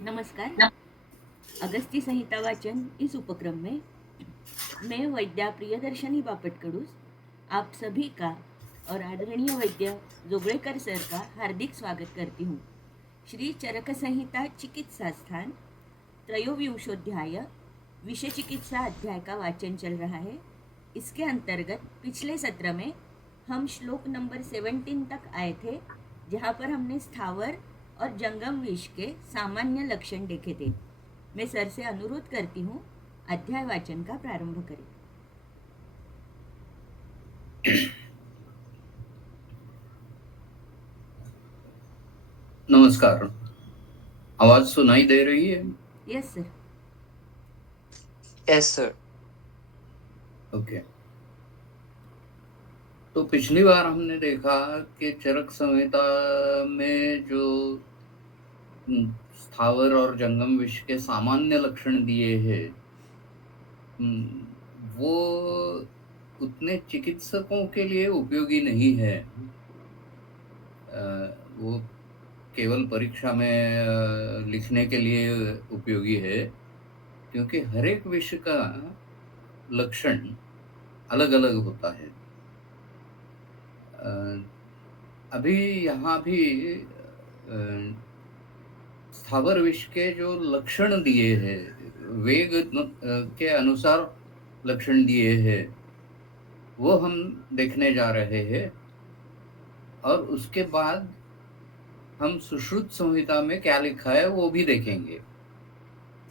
नमस्कार। अगस्ती संहिता वाचन इस उपक्रम में मैं वैद्या प्रियदर्शनी बापटकडूस आप सभी का और आदरणीय वैद्य जोगड़ेकर सर का हार्दिक स्वागत करती हूँ। श्री चरक संहिता चिकित्सा स्थान त्रयोविंशोध्याय विषय चिकित्सा अध्याय का वाचन चल रहा है। इसके अंतर्गत पिछले सत्र में हम श्लोक नंबर 17 तक आए थे, जहाँ पर हमने स्थावर और जंगम विष के सामान्य लक्षण देखे थे। मैं सर से अनुरोध करती हूँ अध्याय वाचन का प्रारंभ करें। नमस्कार। आवाज सुनाई दे रही है? Yes sir. Yes sir. Okay. तो पिछली बार हमने देखा कि चरक संहिता में जो स्थावर और जंगम विष के सामान्य लक्षण दिए हैं, वो उतने चिकित्सकों के लिए उपयोगी नहीं है। वो केवल परीक्षा में लिखने के लिए उपयोगी है, क्योंकि हर एक विषय का लक्षण अलग अलग होता है। अभी यहाँ भी स्थावर विष के जो लक्षण दिए हैं, वेग के अनुसार लक्षण दिए हैं, वो हम देखने जा रहे हैं। और उसके बाद हम सुश्रुत संहिता में क्या लिखा है वो भी देखेंगे।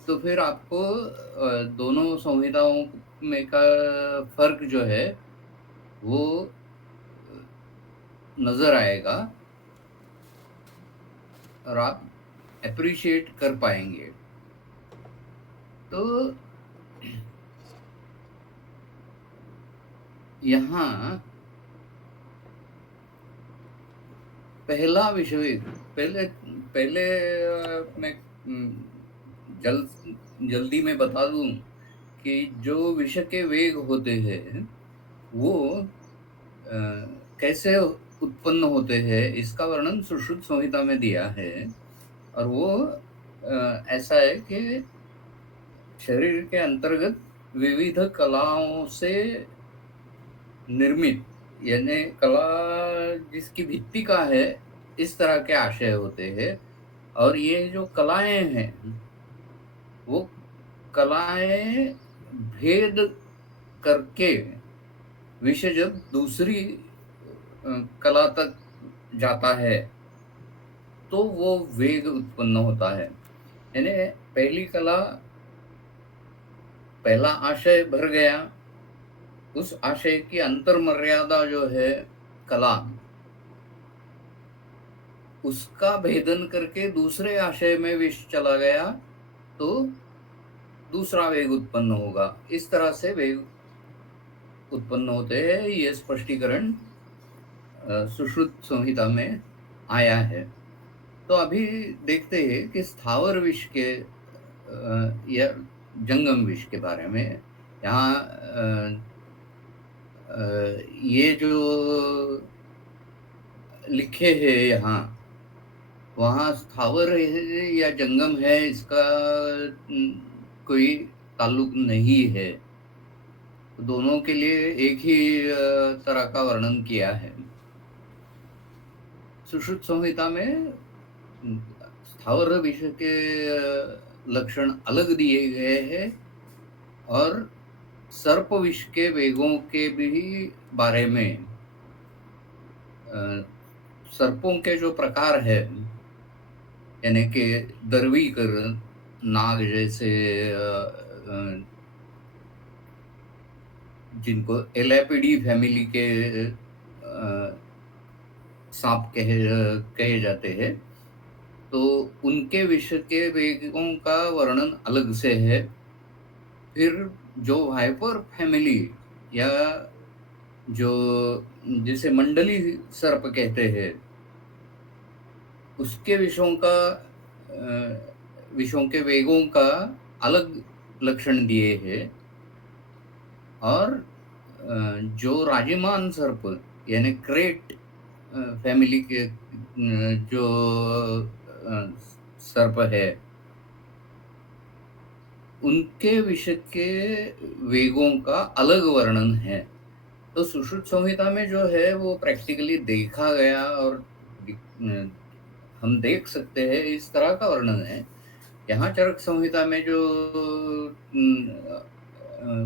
तो फिर आपको दोनों संहिताओं में का फर्क जो है वो नजर आएगा और आप अप्रिशिएट कर पाएंगे। तो यहाँ पहला विषय पहले मैं जल्दी में बता दूं कि जो विषय के वेग होते हैं वो कैसे उत्पन्न होते हैं, इसका वर्णन सुश्रुत संहिता में दिया है। और वो ऐसा है कि शरीर के अंतर्गत विविध कलाओं से निर्मित, यानी कला जिसकी भित्ति का है, इस तरह के आशय होते हैं। और ये जो कलाएं हैं वो कलाएं भेद करके विषय जब दूसरी कला तक जाता है तो वो वेग उत्पन्न होता है। यानी पहली कला, पहला आशय भर गया, उस आशय की अंतर मर्यादा जो है कला, उसका भेदन करके दूसरे आशय में विष चला गया तो दूसरा वेग उत्पन्न होगा। इस तरह से वेग उत्पन्न होते हैं। ये स्पष्टीकरण सुश्रुत संहिता में आया है। तो अभी देखते हैं कि स्थावर विष के या जंगम विष के बारे में। यहाँ ये जो लिखे हैं यहाँ, वहाँ स्थावर है या जंगम है इसका कोई ताल्लुक नहीं है। दोनों के लिए एक ही तरह का वर्णन किया है। सुश्रुत संहिता में स्थावर विषय के लक्षण अलग दिए गए हैं और सर्प विष के वेगों के भी बारे में, सर्पों के जो प्रकार है, यानी कि दर्वीकर, नाग जैसे, जिनको एलेपिडी फैमिली के सांप कहे जाते हैं, तो उनके विषय के वेगों का वर्णन अलग से है। फिर जो वाइपर फैमिली या जो जिसे मंडली सर्प कहते हैं, उसके विषयों के वेगों का अलग लक्षण दिए हैं। और जो राजिमान सर्प यानी क्रेट फैमिली के जो सर्प है, उनके विषय के वेगों का अलग वर्णन है। तो सुश्रुत संहिता में जो है वो प्रैक्टिकली देखा गया और हम देख सकते हैं इस तरह का वर्णन है। यहाँ चरक संहिता में जो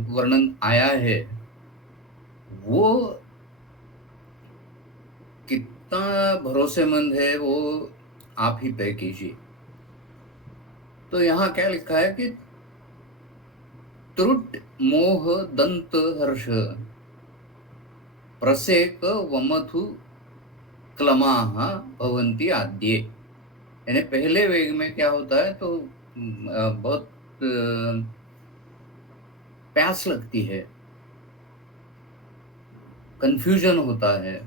वर्णन आया है वो कितना भरोसेमंद है वो आप ही तय कीजिए। तो यहाँ क्या लिखा है कि त्रुट मोह दंत हर्ष प्रसेक वमथु क्लमाः भवन्ति आद्ये। यानी पहले वेग में क्या होता है तो बहुत प्यास लगती है, कंफ्यूजन होता है।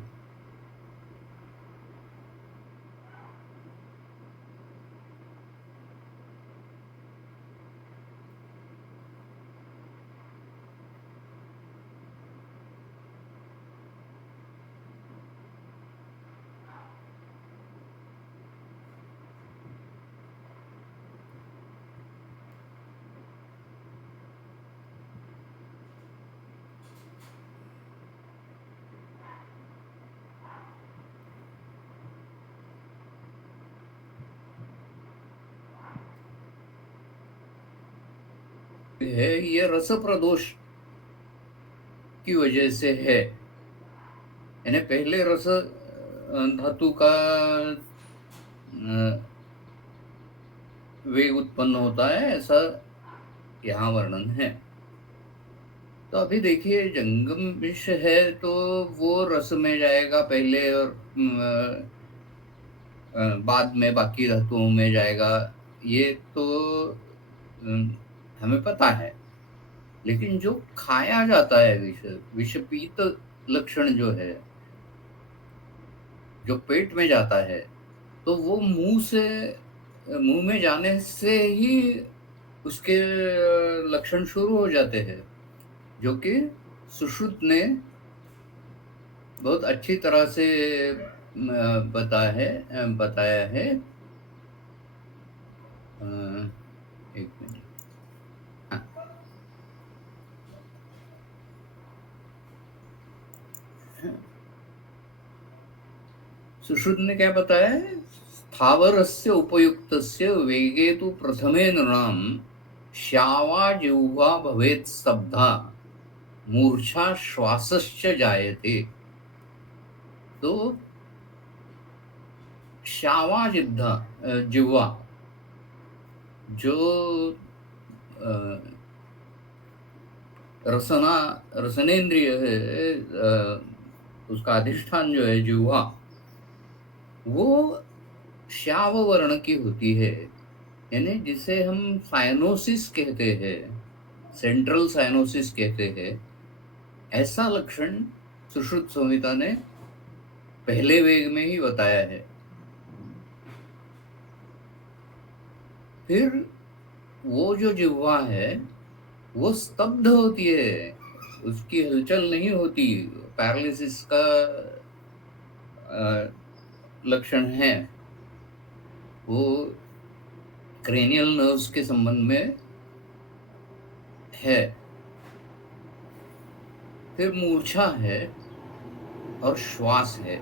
है ये रस प्रदोष की वजह से है। यानी पहले रस धातु का वेग उत्पन्न होता है, ऐसा यहाँ वर्णन है। तो अभी देखिए जंगम विष है तो वो रस में जाएगा पहले और बाद में बाकी धातुओं में जाएगा, ये तो हमें पता है। लेकिन जो खाया जाता है विषपीत लक्षण जो है, जो पेट में जाता है, तो वो मुंह में जाने से ही उसके लक्षण शुरू हो जाते हैं, जो कि सुश्रुत ने बहुत अच्छी तरह से बताया है। एक मिनट। सुश्रुत ने क्या बताया है? स्थावरस्य उपयुक्तस्य वेगे तु प्रथमे नृणाम श्यावा जिह्वा भवेत् स्तब्धा मूर्छा श्वासश्च जायते। तो श्यावा जिह्वा जो रसनेन्द्रिय है, उसका अधिष्ठान जो है जिह्वा, वो श्याव वर्ण की होती है। यानी जिसे हम साइनोसिस कहते हैं, सेंट्रल साइनोसिस कहते हैं, ऐसा लक्षण सुश्रुत संहिता ने पहले वेग में ही बताया है। फिर वो जो जिह्वा है वो स्तब्ध होती है, उसकी हलचल नहीं होती। पैरालिसिस का लक्षण है, वो क्रेनियल नर्व्स के संबंध में है। फिर मूर्छा है और श्वास है।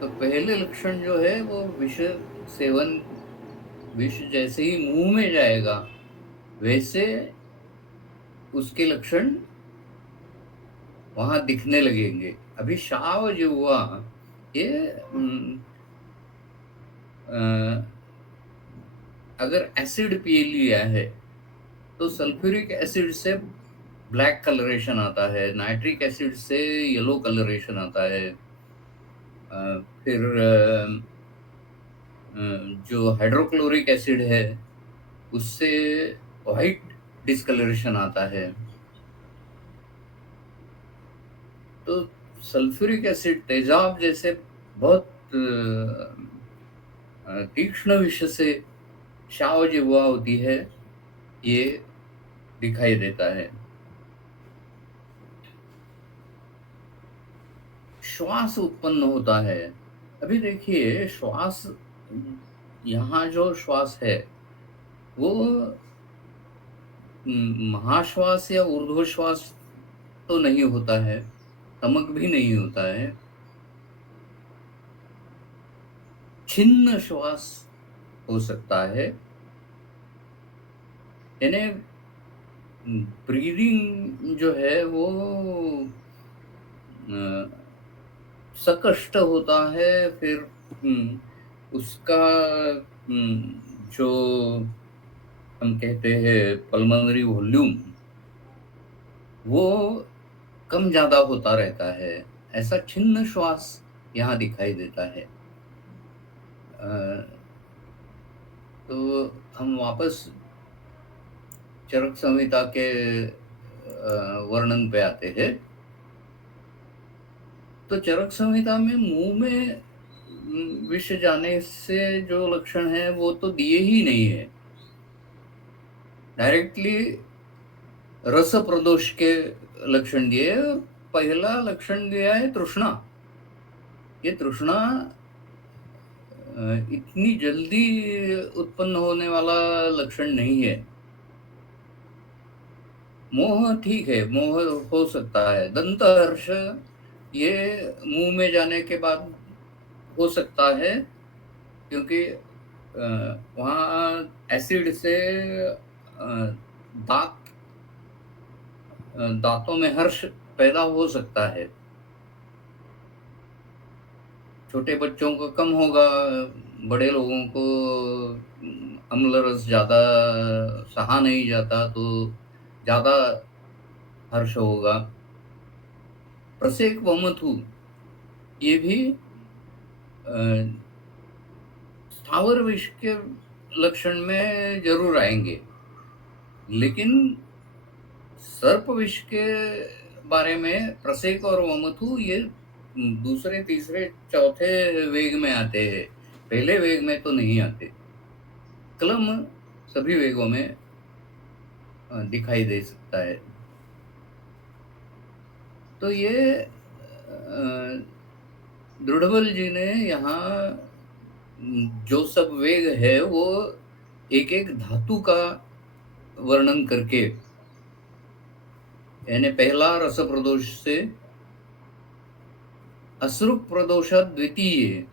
तो पहले लक्षण जो है वो विष सेवन, विष जैसे ही मुंह में जाएगा वैसे उसके लक्षण वहां दिखने लगेंगे। अभी शाव जो हुआ ये अगर एसिड पी लिया है तो सल्फ्यूरिक एसिड से ब्लैक कलरेशन आता है, नाइट्रिक एसिड से येलो कलरेशन आता है, फिर जो हाइड्रोक्लोरिक एसिड है उससे व्हाइट डिस्कलरेशन आता है। तो सल्फ्यूरिक एसिड तेजाब जैसे बहुत तीक्ष्ण विष से शाव जिह्वा होती है, ये दिखाई देता है। श्वास उत्पन्न होता है। अभी देखिए श्वास यहाँ जो श्वास है वो महाश्वास या ऊर्ध्वश्वास तो नहीं होता है, तमक भी नहीं होता है, छिन्न श्वास हो सकता है। यानी ब्रीदिंग जो है वो सकष्ट होता है। फिर उसका जो हम कहते हैं पल्मोनरी वॉल्यूम, वो कम ज्यादा होता रहता है। ऐसा छिन्न श्वास यहाँ दिखाई देता है। तो हम वापस चरक संहिता के वर्णन पे आते हैं। तो चरक संहिता में मुंह में विष जाने से जो लक्षण है वो तो दिए ही नहीं है। डायरेक्टली रस प्रदोष के लक्षण दिए। पहला लक्षण दिया है तृष्णा। ये तृष्णा इतनी जल्दी उत्पन्न होने वाला लक्षण नहीं है। मोह ठीक है, मोह हो सकता है। दंत हर्ष ये मुंह में जाने के बाद हो सकता है, क्योंकि वहाँ एसिड से दांतों में हर्ष पैदा हो सकता है। छोटे बच्चों को कम होगा, बड़े लोगों को अम्ल रस ज्यादा सहा नहीं जाता तो ज्यादा हर्ष होगा। प्रसेक वमथु ये भी स्थावर विष के लक्षण में जरूर आएंगे, लेकिन सर्प विष के बारे में प्रसेक और वमथु ये दूसरे तीसरे चौथे वेग में आते हैं, पहले वेग में तो नहीं आते। क्लम सभी वेगों में दिखाई दे सकता है। तो ये दृढ़बल जी ने यहाँ जो सब वेग है वो एक एक धातु का वर्णन करके, यानी पहला रस प्रदोष से अश्रुक प्रदोषा द्वितीय,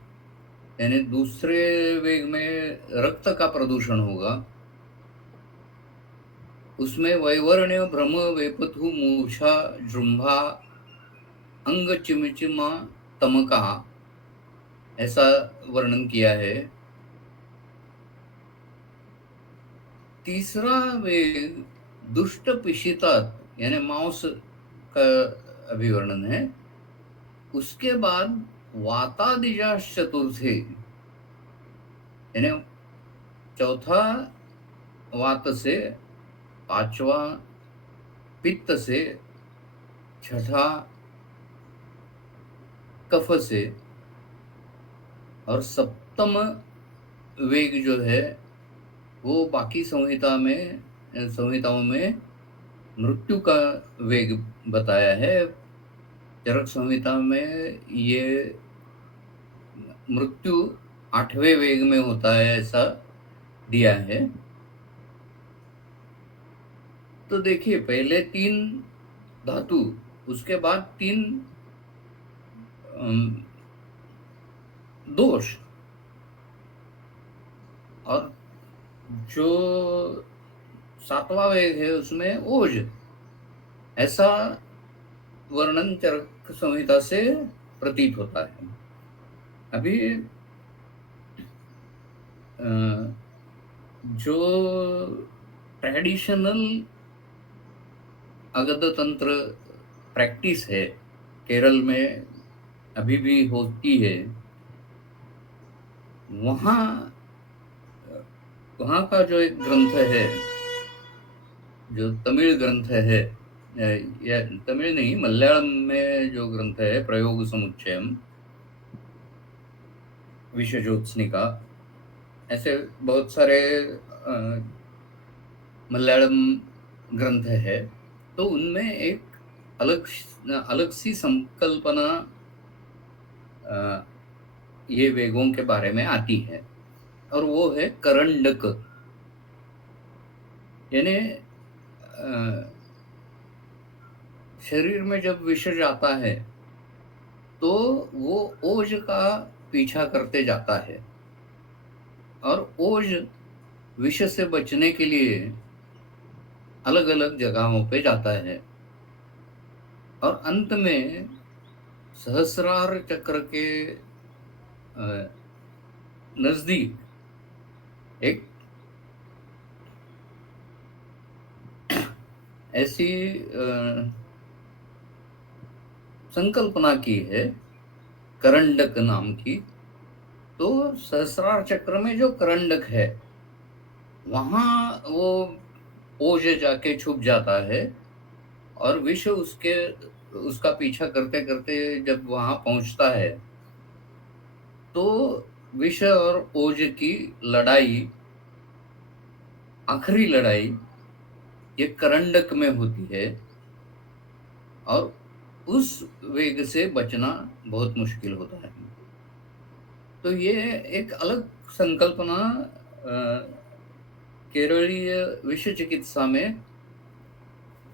यानी दूसरे वेग में रक्त का प्रदूषण होगा। उसमें वैवर्ण्य भ्रम वेपथु मूर्छा जृंभा अंग चिमचिमा तमका ऐसा वर्णन किया है। तीसरा वेग दुष्ट पिशिता यानी मांस का अभिवर्णन है। उसके बाद वातादिजा चतुर्थे, यानी चौथा वात से, पांचवा पित्त से, छठा कफ से, और सप्तम वेग जो है वो बाकी संहिताओं में मृत्यु का वेग बताया है। चरक संहिता में ये मृत्यु 8वें वेग में होता है ऐसा दिया है। तो देखिए पहले 3 धातु, उसके बाद 3 दोष, और जो 7वां वेग है उसमें ओज, ऐसा वर्णन चरक संहिता से प्रतीत होता है। अभी जो ट्रेडिशनल अगध तंत्र प्रैक्टिस है केरल में अभी भी होती है, वहाँ का जो एक ग्रंथ है, जो तमिल ग्रंथ है, या तमिल नहीं मलयालम में जो ग्रंथ है प्रयोग समुच्चयम विश्वज्योत्स्निका, ऐसे बहुत सारे मलयालम ग्रंथ है। तो उनमें एक अलग सी संकल्पना ये वेगों के बारे में आती है। और वो है करंडक। यानी शरीर में जब विष जाता है तो वो ओज का पीछा करते जाता है, और ओज विष से बचने के लिए अलग अलग जगहों पे जाता है, और अंत में सहस्रार चक्र के नजदीक एक ऐसी संकल्पना की है करंडक नाम की। तो सहस्रार चक्र में जो करंडक है वहां वो ओज जाके छुप जाता है, और विष उसका पीछा करते करते जब वहां पहुंचता है तो विष और ओज की लड़ाई, आखिरी लड़ाई, ये करंडक में होती है, और उस वेग से बचना बहुत मुश्किल होता है। तो ये एक अलग संकल्पना केरलीय विष चिकित्सा में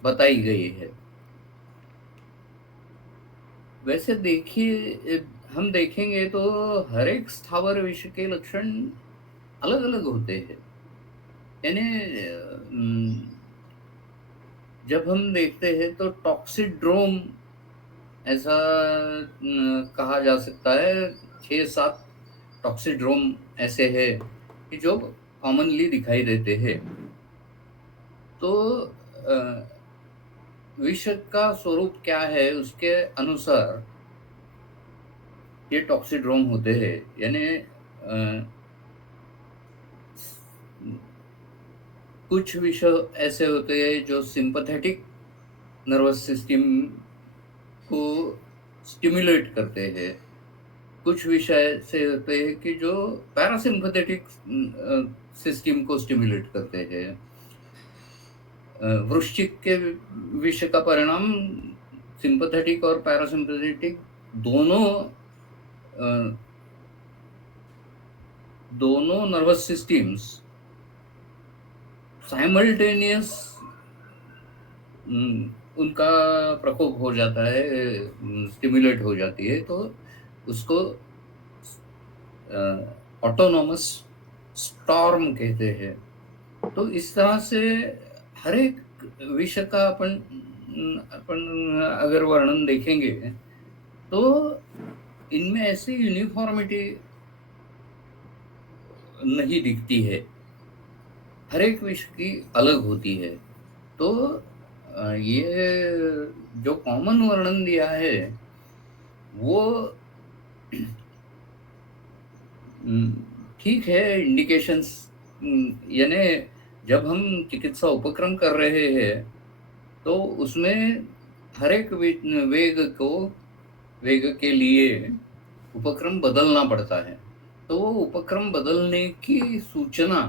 बताई गई है। वैसे देखिए, हम देखेंगे तो हर एक स्थावर विष के लक्षण अलग अलग होते हैं। यानी जब हम देखते हैं तो टॉक्सिड्रोम ऐसा कहा जा सकता है, 6-7 टॉक्सिड्रोम ऐसे है कि जो कॉमनली दिखाई देते हैं। तो विष का स्वरूप क्या है उसके अनुसार ये टॉक्सिड्रोम होते हैं। यानी कुछ विष ऐसे होते हैं जो सिंपैथेटिक नर्वस सिस्टम को स्टिमुलेट करते हैं, कुछ विषय ऐसे होते हैं कि जो पैरासिम्पैथेटिक सिस्टम को स्टिमुलेट करते हैं। वृश्चिक के विष का परिणाम सिंपैथेटिक और पैरासिम्पैथेटिक दोनों दोनों नर्वस सिस्टम्स साइमल्टेनियस उनका प्रकोप हो जाता है, स्टिमुलेट हो जाती है, तो उसको ऑटोनोमस स्टॉर्म कहते हैं। तो इस तरह से हर एक विषय का अपन अगर वर्णन देखेंगे तो इनमें ऐसी यूनिफॉर्मिटी नहीं दिखती है, हर एक विषय की अलग होती है। तो ये जो कॉमन वर्णन दिया है वो ठीक है, इंडिकेशंस, यानी जब हम चिकित्सा उपक्रम कर रहे हैं तो उसमें हर एक वेग के लिए उपक्रम बदलना पड़ता है। तो वो उपक्रम बदलने की सूचना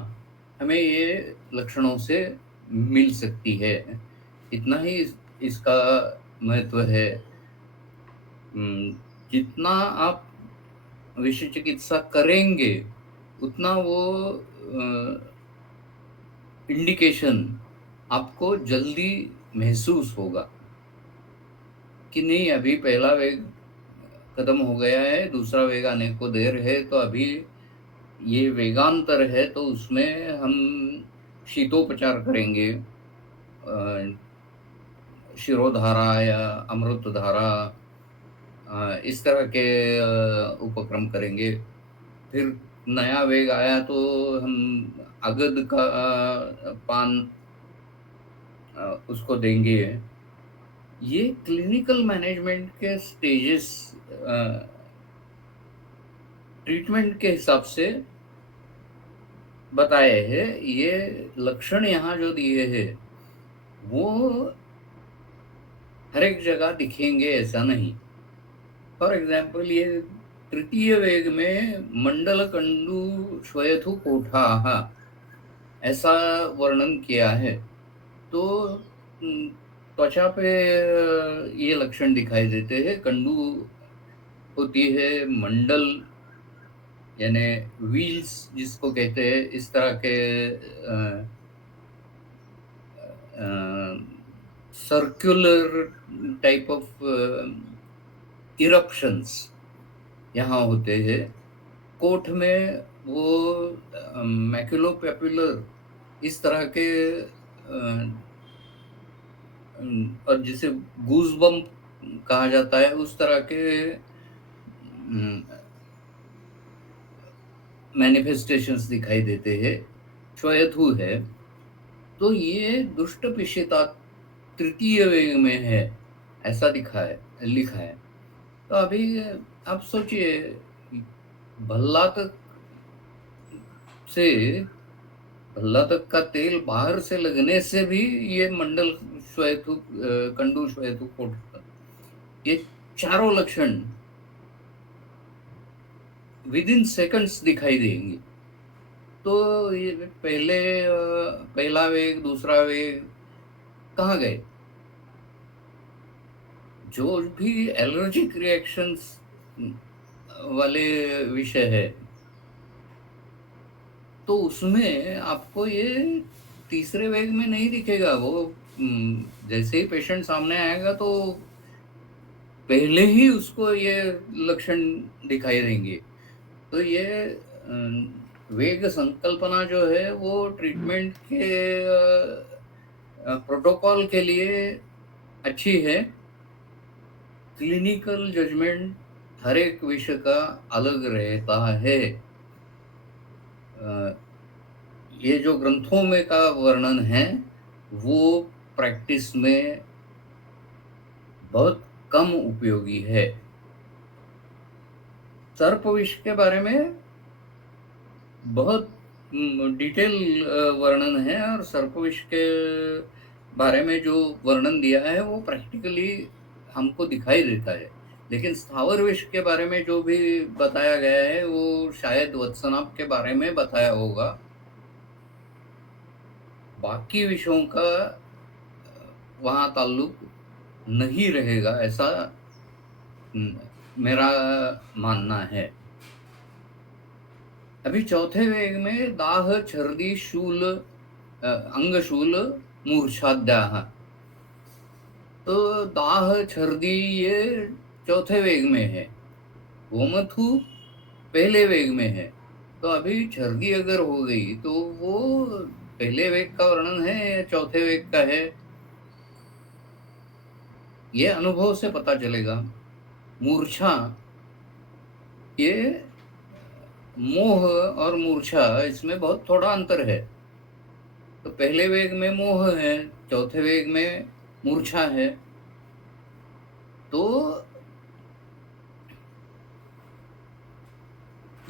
हमें ये लक्षणों से मिल सकती है, इतना ही इसका महत्व है। जितना आप विषय चिकित्सा करेंगे उतना वो इंडिकेशन आपको जल्दी महसूस होगा कि नहीं, अभी पहला वेग खत्म हो गया है, दूसरा वेग आने को देर है, तो अभी ये वेगांतर है, तो उसमें हम शीतोपचार करेंगे, शिरोधारा या अमृत धारा, इस तरह के उपक्रम करेंगे। फिर नया वेग आया तो हम अगद का पान उसको देंगे। ये क्लिनिकल मैनेजमेंट के स्टेजेस ट्रीटमेंट के हिसाब से बताए हैं। ये लक्षण यहाँ जो दिए हैं वो हर एक जगह दिखेंगे ऐसा नहीं। फॉर एग्जाम्पल, ये तृतीय वेग में मंडल कंडू श्वयथु कोठाः ऐसा वर्णन किया है। तो त्वचा पे ये लक्षण दिखाई देते हैं। कंडू होती है, मंडल यानी व्हील्स जिसको कहते हैं, इस तरह के सर्कुलर टाइप ऑफ इरप्शंस यहाँ होते हैं। कोठ में वो मैक्युलोपेपुलर इस तरह के और जिसे गूज बम्प कहा जाता है, उस तरह के मैनिफेस्टेशंस दिखाई देते हैं। श्वेतु है तो ये दुष्ट पिशिता तृतीय वेग में है, ऐसा लिखा है। तो अभी आप सोचिए, से भल्ला तक का तेल बाहर से लगने से भी ये मंडल श्वेतु, कंडू श्वेतु कोट, ये चारों लक्षण विद इन सेकंड्स दिखाई देंगे। तो ये पहला वेग, दूसरा वेग कहाँ गए? जो भी एलर्जिक रिएक्शंस वाले विषय है, तो उसमें आपको ये तीसरे वेग में नहीं दिखेगा। वो जैसे ही पेशेंट सामने आएगा तो पहले ही उसको ये लक्षण दिखाई देंगे। तो ये वेग संकल्पना जो है वो ट्रीटमेंट के प्रोटोकॉल के लिए अच्छी है। क्लिनिकल जजमेंट हर एक विषय का अलग रहता है। ये जो ग्रंथों में का वर्णन है वो प्रैक्टिस में बहुत कम उपयोगी है। सर्प विष के बारे में बहुत डिटेल वर्णन है, और सर्प विष के बारे में जो वर्णन दिया है वो प्रैक्टिकली हमको दिखाई देता है। लेकिन स्थावर विष के बारे में जो भी बताया गया है वो शायद वत्सनाप के बारे में बताया होगा। बाकी विषयों का वहाँ ताल्लुक नहीं रहेगा, ऐसा मेरा मानना है। अभी चौथे वेग में दाह, छर्दी, शूल, अंगशूल, मूर्छाद्याह। तो दाह, छर्दी ये चौथे वेग में है, गोमथु पहले वेग में है। तो अभी छर्दी अगर हो गई तो वो पहले वेग का वर्णन है या चौथे वेग का है, ये अनुभव से पता चलेगा। मूर्छा, ये मोह और मूर्छा, इसमें बहुत थोड़ा अंतर है। तो पहले वेग में मोह है, चौथे वेग में मूर्छा है। तो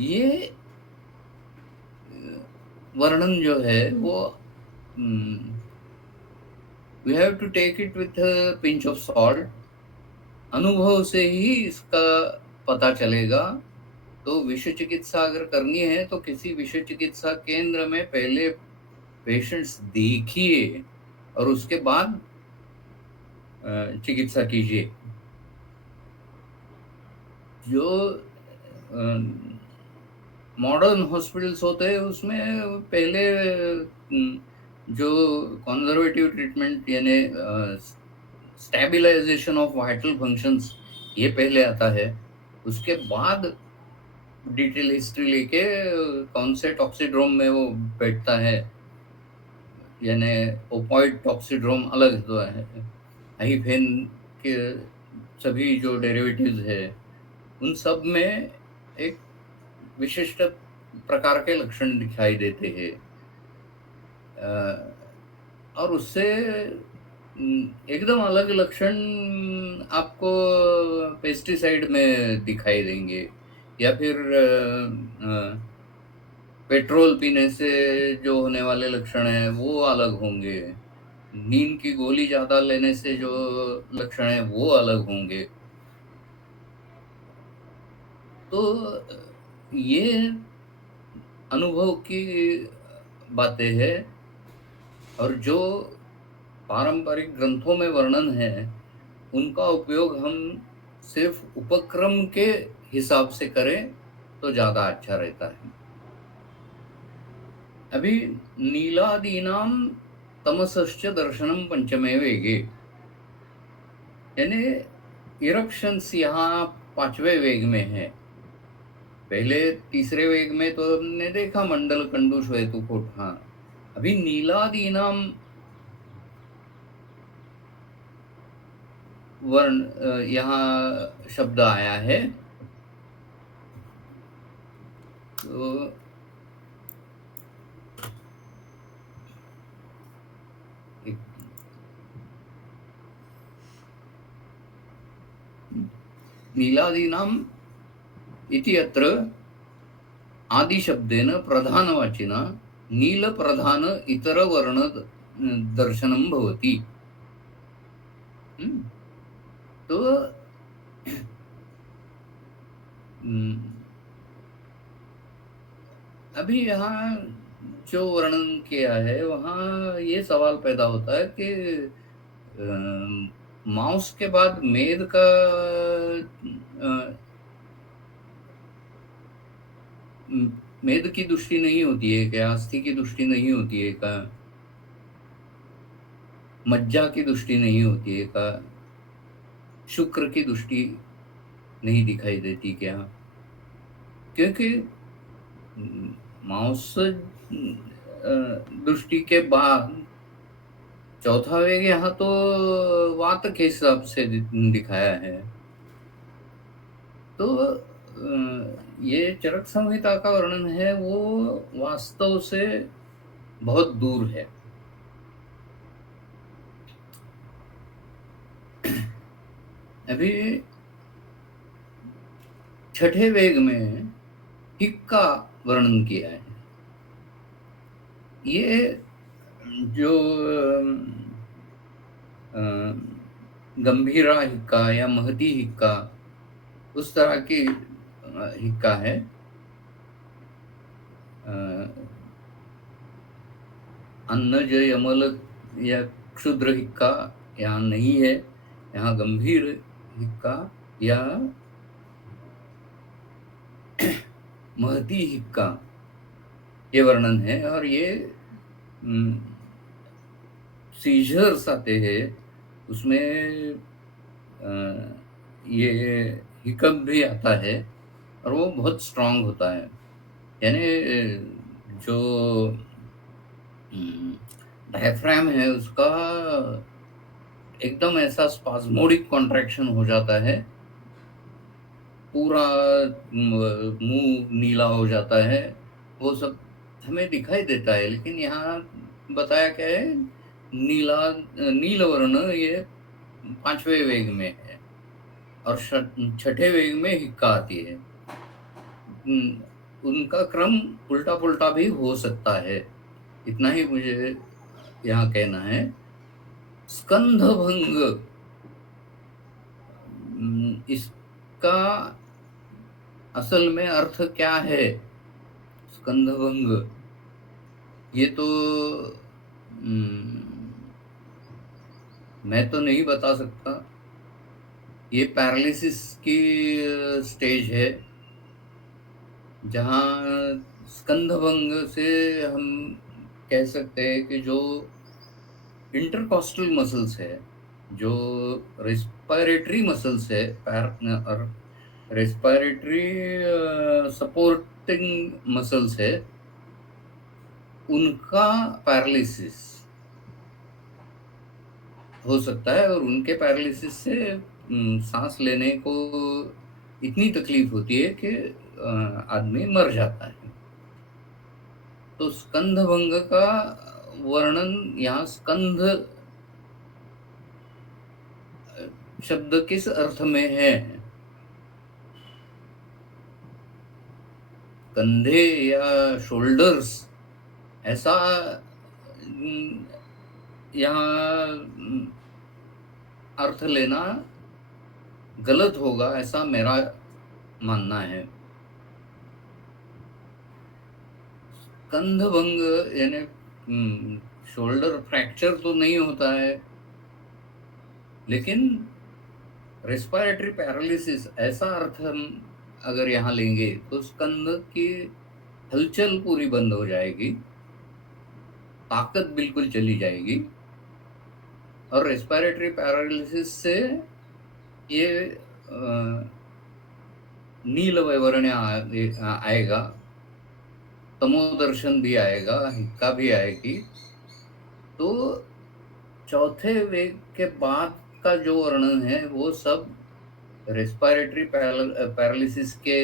ये वर्णन जो है वो we have to take it with pinch of salt. अनुभव से ही इसका पता चलेगा। तो विषय चिकित्सा अगर करनी है तो किसी विषय चिकित्सा केंद्र में पहले पेशेंट्स देखिए और उसके बाद चिकित्सा कीजिए। जो मॉडर्न हॉस्पिटल्स होते हैं उसमें पहले जो कंजर्वेटिव ट्रीटमेंट यानी स्टेबलाइजेशन ऑफ वाइटल फंक्शंस, ये पहले आता है। उसके बाद डिटेल हिस्ट्री लेके कौन से टॉक्सिड्रोम में वो बैठता है, यानी ओपॉइड टॉक्सिड्रोम अलग तो है, हाइफेन के सभी जो डेरिवेटिव्स है उन सब में एक विशिष्ट प्रकार के लक्षण दिखाई देते हैं। और उससे एकदम अलग लक्षण आपको पेस्टिसाइड में दिखाई देंगे, या फिर पेट्रोल पीने से जो होने वाले लक्षण हैं वो अलग होंगे, नींद की गोली ज्यादा लेने से जो लक्षण है वो अलग होंगे। तो ये अनुभव की बातें हैं, और जो पारंपरिक ग्रंथों में वर्णन है उनका उपयोग हम सिर्फ उपक्रम के हिसाब से करें, तो ज़्यादा अच्छा रहता है। अभी नीलादीनाम तमसश्च दर्शनम पंचमे वेगे, यानी इरप्शंस यहाँ पांचवें वेग में है। पहले तीसरे वेग में तो हमने देखा मंडल कंडू श्वेतुकुट, हाँ। अभी नीलादीनाम वर्ण यहाँ शब्द आया है, तो नीलादीनाम इति अत्र आदिशब्देन प्रधानवाचिना नीलप्रधान इतरवर्ण दर्शनं भवति। तो अभी यहाँ जो वर्णन किया है वहाँ ये सवाल पैदा होता है कि मांस के बाद मेद का मेद की दृष्टि नहीं होती है क्या? अस्थि की दृष्टि नहीं होती है क्या? मज्जा की दृष्टि नहीं होती है क्या? शुक्र की दृष्टि नहीं दिखाई देती क्या? क्योंकि मांस दृष्टि के बाद चौथा वेग यहाँ तो वात के हिसाब से दिखाया है। तो ये चरक संहिता का वर्णन है वो वास्तव से बहुत दूर है। अभी छठे वेग में हिक का वर्णन किया है। ये जो गंभीरा हिक्का या महती हिक्का, उस तरह की हिक्का है। अन्नज यमल या क्षुद्र हिक्का यहाँ नहीं है, यहाँ गंभीर हिक्का या महती हिक्का ये वर्णन है। और ये सीजर्स आते हैं उसमें ये हिकअप भी आता है और वो बहुत स्ट्रांग होता है। यानी जो डायफ्राम है उसका एकदम ऐसा स्पाज्मोडिक कॉन्ट्रैक्शन हो जाता है, पूरा मुंह नीला हो जाता है, वो सब हमें दिखाई देता है। लेकिन यहाँ बताया क्या है, नील वर्ण ये पांचवें वेग में है और छठे वेग में हिक्का आती है। उनका क्रम उल्टा पुल्टा भी हो सकता है, इतना ही मुझे यहाँ कहना है। स्कंधभंग, इसका असल में अर्थ क्या है? स्कंधभंग ये तो मैं तो नहीं बता सकता। ये पैरालिसिस की स्टेज है जहाँ स्कंधभंग से हम कह सकते हैं कि जो इंटरकॉस्टल मसल्स है, जो रेस्पिरेटरी मसल्स है, और रेस्पिरेटरी सपोर्टिंग मसल्स है, उनका पैरालिसिस हो सकता है। और उनके पैरालिसिस से सांस लेने को इतनी तकलीफ होती है कि आदमी मर जाता है। तो स्कंधभंग का वर्णन यहाँ स्कंध शब्द किस अर्थ में है? कंधे या शोल्डर्स, ऐसा यहाँ अर्थ लेना गलत होगा, ऐसा मेरा मानना है। स्कंधभंग यानी शोल्डर फ्रैक्चर तो नहीं होता है, लेकिन रेस्पिरेटरी पैरालिसिस ऐसा अर्थ हम अगर यहाँ लेंगे तो स्कंद की हलचल पूरी बंद हो जाएगी, ताकत बिल्कुल चली जाएगी, और रेस्पिरेटरी पैरालिसिस से ये नील वैवर्ण आएगा, तमोदर्शन भी आएगा, हिक्का भी आएगी। तो चौथे वेग के बाद का जो वर्णन है वो सब रेस्पिरेटरी पैरालिसिस के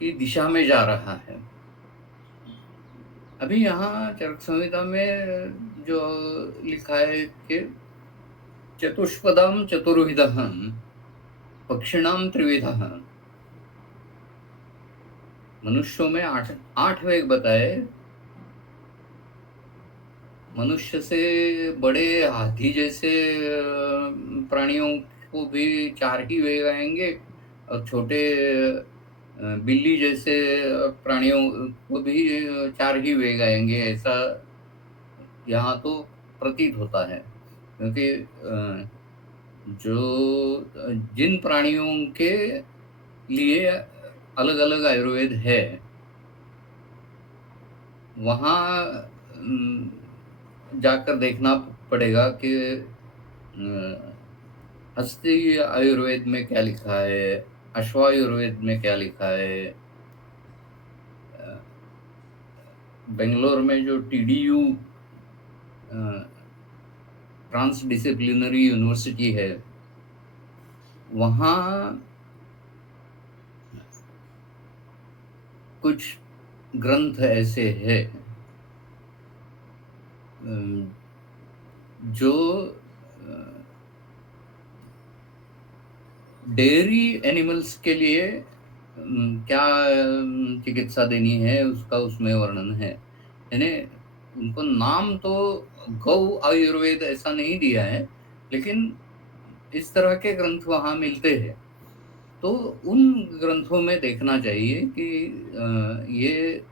की दिशा में जा रहा है। अभी यहाँ चरक संहिता में जो लिखा है कि चतुष्पदम चतुर्विधः पक्षिणाम त्रिविधः, मनुष्यों में आठ वेग बताए। मनुष्य से बड़े हाथी जैसे प्राणियों को भी 4 ही वेग आएंगे, और छोटे बिल्ली जैसे प्राणियों को भी 4 ही वेग आएंगे, ऐसा यहाँ तो प्रतीत होता है। क्योंकि जो जिन प्राणियों के लिए अलग अलग आयुर्वेद है, वहाँ जाकर देखना पड़ेगा कि हस्ती आयुर्वेद में क्या लिखा है, अश्वायुर्वेद में क्या लिखा है, बेंगलोर में जो TDU ट्रांस डिसिप्लिनरी यूनिवर्सिटी है, वहाँ कुछ ग्रंथ ऐसे हैं जो डेयरी एनिमल्स के लिए क्या चिकित्सा देनी है उसका उसमें वर्णन है। यानी उनको नाम तो गौ आयुर्वेद ऐसा नहीं दिया है, लेकिन इस तरह के ग्रंथ वहाँ मिलते हैं। तो उन ग्रंथों में देखना चाहिए कि ये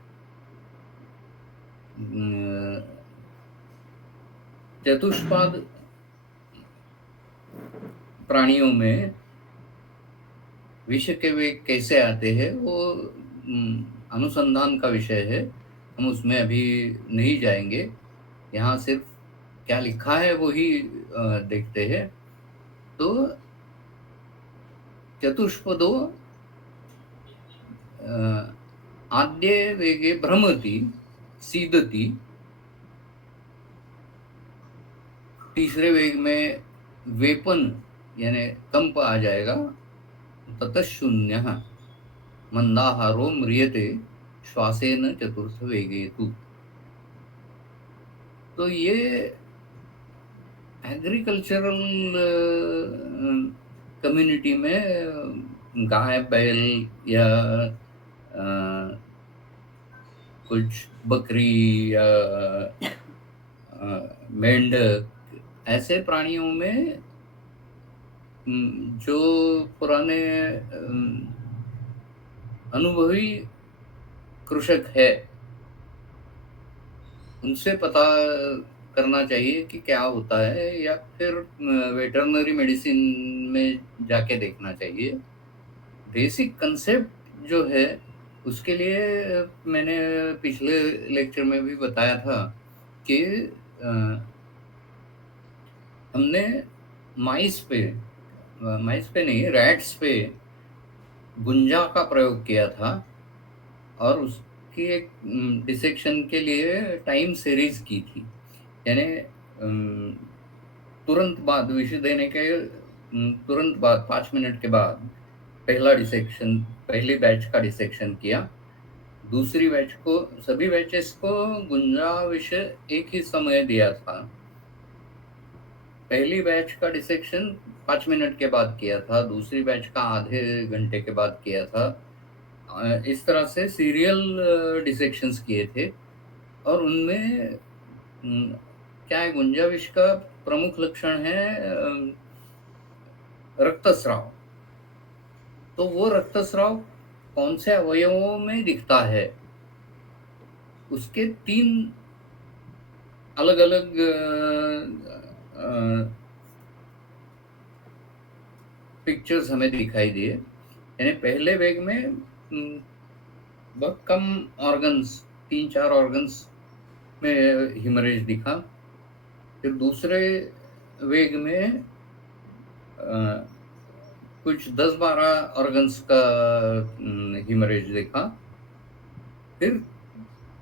चतुष्पाद प्राणियों में विष के वेग कैसे आते हैं, वो अनुसंधान का विषय है, हम उसमें अभी नहीं जाएंगे। यहाँ सिर्फ क्या लिखा है वो ही देखते हैं। तो चतुष्पदो आद्य वेगे भ्रमति सीदति, तीसरे वेग में वेपन यानी कंप आ जाएगा, ततः शून्य मंदाहारो म्रियते श्वासेन चतुर्थ वेगे तु। तो ये एग्रीकल्चरल कम्युनिटी में गाय बैल या कुछ बकरी या मेंढक ऐसे प्राणियों में जो पुराने अनुभवी कृषक है, उनसे पता करना चाहिए कि क्या होता है, या फिर वेटरनरी मेडिसिन में जाके देखना चाहिए। बेसिक कंसेप्ट जो है उसके लिए मैंने पिछले लेक्चर में भी बताया था कि हमने माइस पे नहीं, रैट्स पे गुंजा का प्रयोग किया था, और उसकी एक डिसेक्शन के लिए टाइम सीरीज की थी। यानी तुरंत बाद विष देने के तुरंत बाद 5 मिनट के बाद पहली बैच का डिसेक्शन किया, दूसरी बैच को, सभी बैचेस को गुंजा विष एक ही समय दिया था। पहली बैच का डिसेक्शन 5 मिनट के बाद किया था, दूसरी बैच का आधे घंटे के बाद किया था। इस तरह से सीरियल डिसेक्शंस किए थे, और उनमें क्या है, गुंजा विष का प्रमुख लक्षण है रक्तस्राव। तो वो रक्तस्राव कौन से अवयवों में दिखता है, उसके 3 अलग अलग पिक्चर्स हमें दिखाई दिए। यानी पहले वेग में बहुत कम ऑर्गन्स, 3-4 ऑर्गन्स में हेमरेज दिखा। फिर दूसरे वेग में कुछ 10-12 ऑर्गन्स का हेमरेज देखा। फिर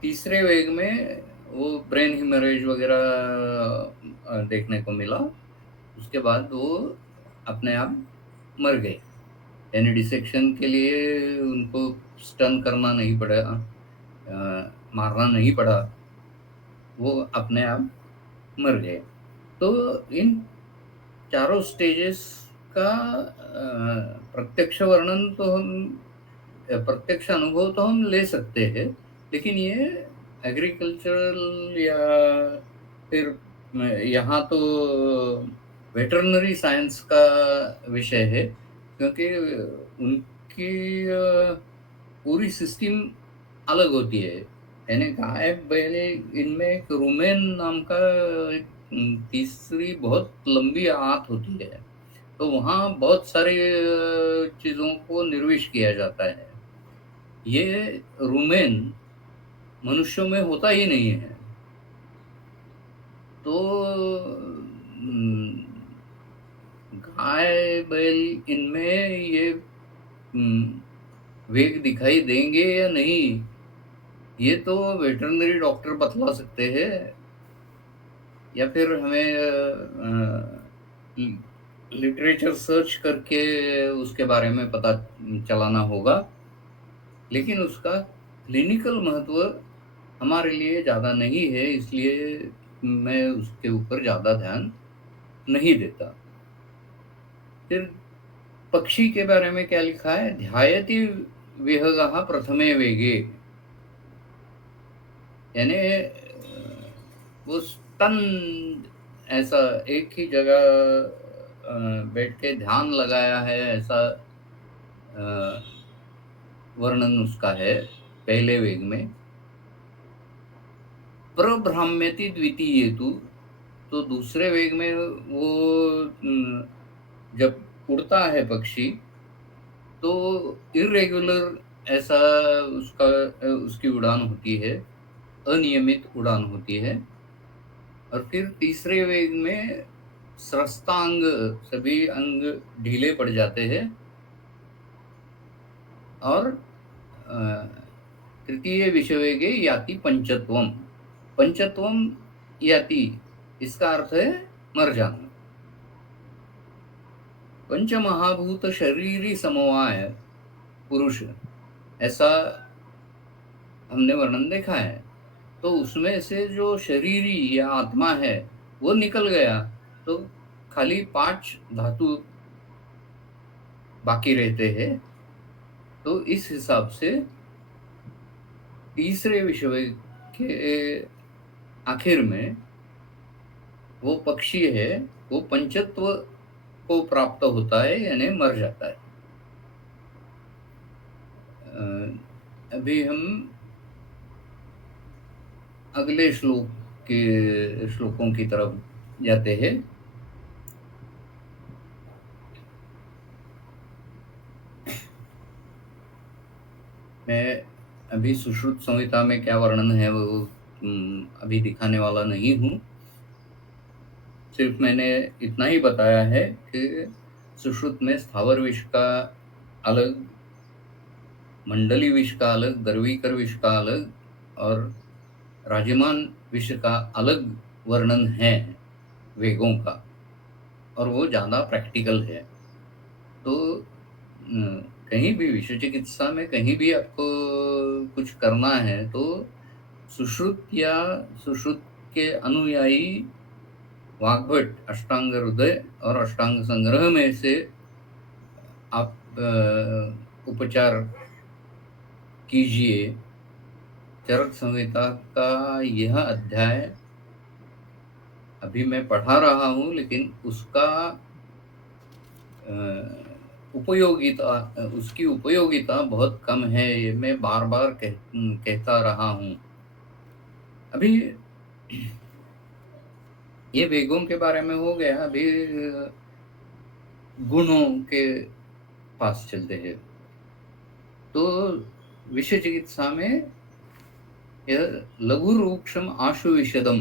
तीसरे वेग में वो ब्रेन हेमरेज वगैरह देखने को मिला। उसके बाद वो अपने आप मर गए। यानी डिसेक्शन के लिए उनको स्टन करना नहीं पड़ा, मारना नहीं पड़ा, वो अपने आप मर गए। तो इन चारों स्टेजेस का प्रत्यक्ष वर्णन तो हम, प्रत्यक्ष अनुभव तो हम ले सकते हैं, लेकिन ये एग्रीकल्चरल या फिर यहाँ तो वेटरनरी साइंस का विषय है, क्योंकि उनकी पूरी सिस्टम अलग होती है। यानी गाय बैल, इनमें एक रुमेन नाम का एक तीसरी बहुत लंबी आंत होती है। तो वहाँ बहुत सारी चीज़ों को निर्विष किया जाता है। ये रुमेन मनुष्यों में होता ही नहीं है। तो गाय बैल इनमें ये वेग दिखाई देंगे या नहीं, ये तो वेटरनरी डॉक्टर बतला सकते हैं, या फिर हमें लिटरेचर सर्च करके उसके बारे में पता चलाना होगा। लेकिन उसका क्लिनिकल महत्व हमारे लिए ज़्यादा नहीं है, इसलिए मैं उसके ऊपर ज़्यादा ध्यान नहीं देता। फिर पक्षी के बारे में क्या लिखा है? ध्यायति विहगः प्रथमे वेगे। यानी वो स्तन ऐसा एक ही जगह बैठ के ध्यान लगाया है, ऐसा वर्णन उसका है पहले वेग में। प्रभ्राम्यति द्वितीयेतु, तो दूसरे वेग में वो जब उड़ता है पक्षी तो इरेगुलर ऐसा उसका उसकी उड़ान होती है, अनियमित उड़ान होती है। और फिर तीसरे वेग में स्रस्तांग, सभी अंग ढीले पड़ जाते हैं। और तृतीय विषवेगे याति पंचत्वम। पंचत्वम याति, इसका अर्थ है मर जाना। पंचमहाभूत शरीरी समवाय पुरुष, ऐसा हमने वर्णन देखा है। तो उसमें से जो शरीरी या आत्मा है वो निकल गया, तो खाली 5 धातु बाकी रहते हैं। तो इस हिसाब से तीसरे विश्व के आखिर में वो पक्षी है, वो पंचत्व को प्राप्त होता है, यानी मर जाता है। अभी हम अगले श्लोकों की तरफ जाते हैं। मैं अभी सुश्रुत संहिता में क्या वर्णन है वो अभी दिखाने वाला नहीं हूँ। सिर्फ मैंने इतना ही बताया है कि सुश्रुत में स्थावर विष का अलग, मंडली विष का अलग, दर्वीकर विष का अलग और राजमान विष का अलग वर्णन है वेगों का, और वो ज़्यादा प्रैक्टिकल है। तो कहीं भी विश्व चिकित्सा में कहीं भी आपको कुछ करना है तो सुश्रुत या सुश्रुत के अनुयायी वाग्भट अष्टांग हृदय और अष्टांग संग्रह में से आप उपचार कीजिए। चरक संहिता का यह अध्याय अभी मैं पढ़ा रहा हूँ, लेकिन उसका उपयोगिता, उसकी उपयोगिता बहुत कम है, ये मैं बार बार कहता रहा हूँ। अभी ये वेगों के बारे में हो गया। अभी गुणों के पास चलते हैं। तो विषय चिकित्सा में यह लघु रूक्षम आशु विशदम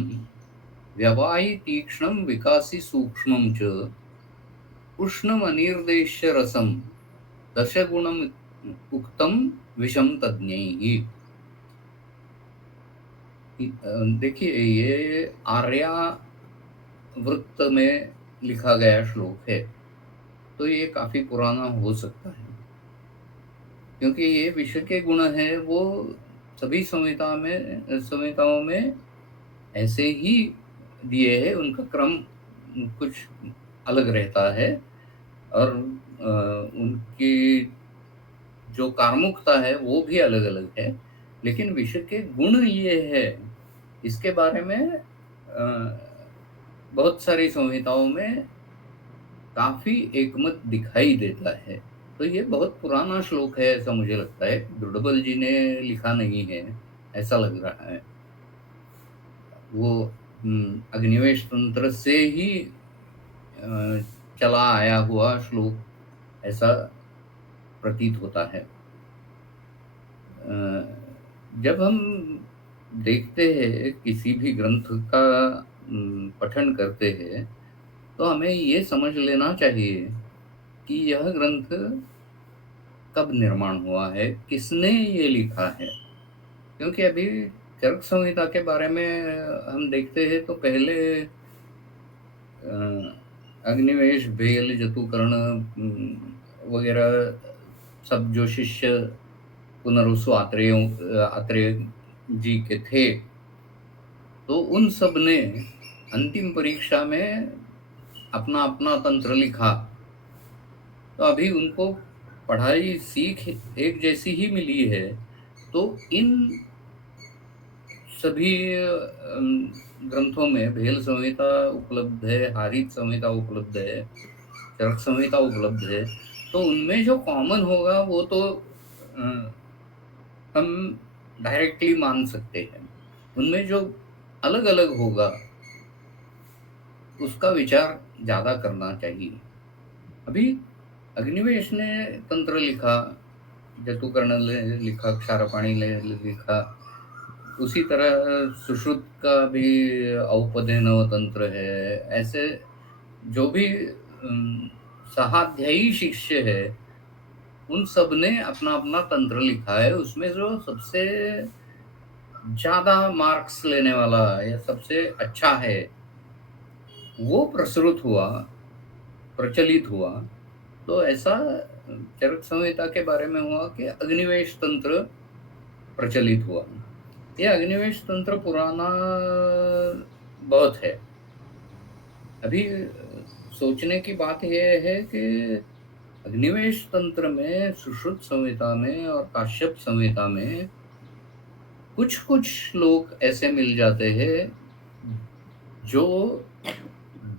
व्यवायि तीक्ष्णम विकासी सूक्ष्मम च उष्णम अनिर्देश्य रसम दशगुणम उक्तम विषम तज्ञैः। देखिए, ये आर्या वृत्त में लिखा गया श्लोक है, तो ये काफी पुराना हो सकता है, क्योंकि ये विषय के गुण हैं वो सभी संहिताओं में ऐसे ही दिए हैं। उनका क्रम कुछ अलग रहता है, और उनकी जो कार्मुकता है वो भी अलग अलग है, लेकिन विषय के गुण ये है, इसके बारे में बहुत सारी संहिताओं में काफी एकमत दिखाई देता है। तो ये बहुत पुराना श्लोक है, ऐसा मुझे लगता है। दृढ़बल जी ने लिखा नहीं है, ऐसा लग रहा है। वो अग्निवेश तंत्र से ही चला आया हुआ श्लोक ऐसा प्रतीत होता है। जब हम देखते हैं, किसी भी ग्रंथ का पठन करते हैं, तो हमें ये समझ लेना चाहिए कि यह ग्रंथ कब निर्माण हुआ है, किसने ये लिखा है। क्योंकि अभी चरक संहिता के बारे में हम देखते हैं, तो पहले अग्निवेश, भेल, जतुकर्ण वगैरह सब जो शिष्य पुनरुसु आत्रेय जी के थे, तो उन सब ने अंतिम परीक्षा में अपना अपना तंत्र लिखा। तो अभी उनको पढ़ाई सीख एक जैसी ही मिली है, तो इन सभी ग्रंथों में भेल संहिता उपलब्ध है, हारीत संहिता उपलब्ध है, चरक संहिता उपलब्ध है। तो उनमें जो कॉमन होगा वो तो हम डायरेक्टली मान सकते हैं। उनमें जो अलग अलग होगा उसका विचार ज्यादा करना चाहिए। अभी अग्निवेश ने तंत्र लिखा, जतुकर्ण ने लिखा, क्षारपाणी ने लिखा, उसी तरह सुश्रुत का भी औपदेनव तंत्र है। ऐसे जो भी सहाध्यायी शिष्य है, उन सब ने अपना अपना तंत्र लिखा है। उसमें जो सबसे ज्यादा मार्क्स लेने वाला या सबसे अच्छा है, वो प्रसुत हुआ, प्रचलित हुआ। तो ऐसा चरक संहिता के बारे में हुआ कि अग्निवेश तंत्र प्रचलित हुआ। ये अग्निवेश तंत्र पुराना बहुत है। अभी सोचने की बात यह है कि अग्निवेश तंत्र में, सुश्रुत संहिता में और काश्यप संहिता में कुछ कुछ श्लोक ऐसे मिल जाते हैं जो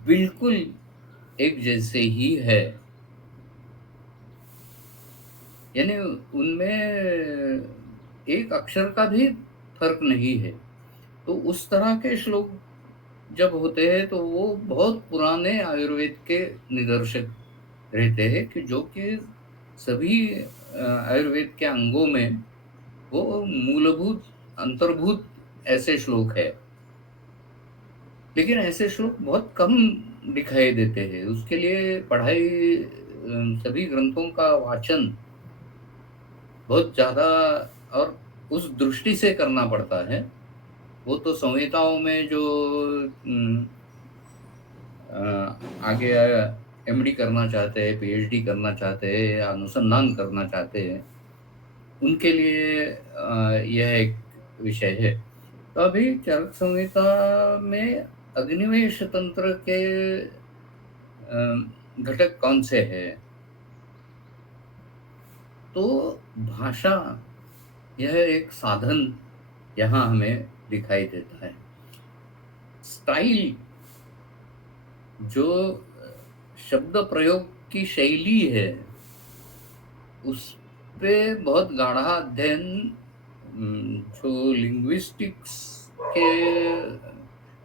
बिल्कुल एक जैसे ही है, यानी उनमें एक अक्षर का भी फर्क नहीं है। तो उस तरह के श्लोक जब होते हैं, तो वो बहुत पुराने आयुर्वेद के निदर्शक रहते हैं, कि जो कि सभी आयुर्वेद के अंगों में वो मूलभूत, अंतर्भूत ऐसे श्लोक है। लेकिन ऐसे श्लोक बहुत कम दिखाई देते हैं। उसके लिए पढ़ाई, सभी ग्रंथों का वाचन बहुत ज्यादा और उस दृष्टि से करना पड़ता है। वो तो संहिताओं में जो आगे एमडी करना चाहते हैं, पीएचडी करना चाहते हैं या अनुसंधान करना चाहते हैं, उनके लिए यह एक विषय है। तो अभी चरक संहिता में अग्निवेश तंत्र के घटक कौन से हैं? तो भाषा, यह एक साधन यहाँ हमें दिखाई देता है। स्टाइल, जो शब्द प्रयोग की शैली है, उस पे बहुत गाढ़ा अध्ययन जो लिंग्विस्टिक्स के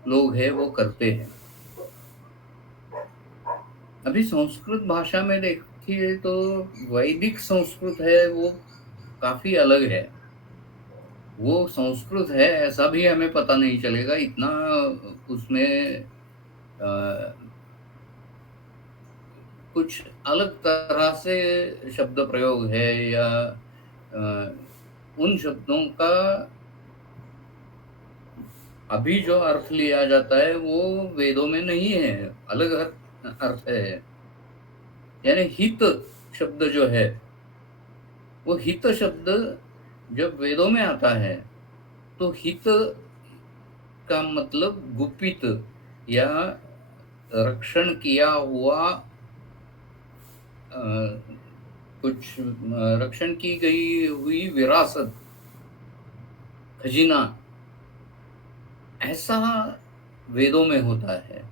लोग हैं वो करते हैं। अभी संस्कृत भाषा में देखिए तो वैदिक संस्कृत है वो काफी अलग है। वो संस्कृत है ऐसा भी हमें पता नहीं चलेगा, इतना उसमें कुछ अलग तरह से शब्द प्रयोग है, या उन शब्दों का अभी जो अर्थ लिया जाता है वो वेदों में नहीं है, अलग अर्थ है। यानी हित शब्द जो है, वो हित शब्द जब वेदों में आता है तो हित का मतलब गुपित या रक्षण किया हुआ, अ, कुछ रक्षण की गई हुई विरासत, खजीना, ऐसा वेदों में होता है।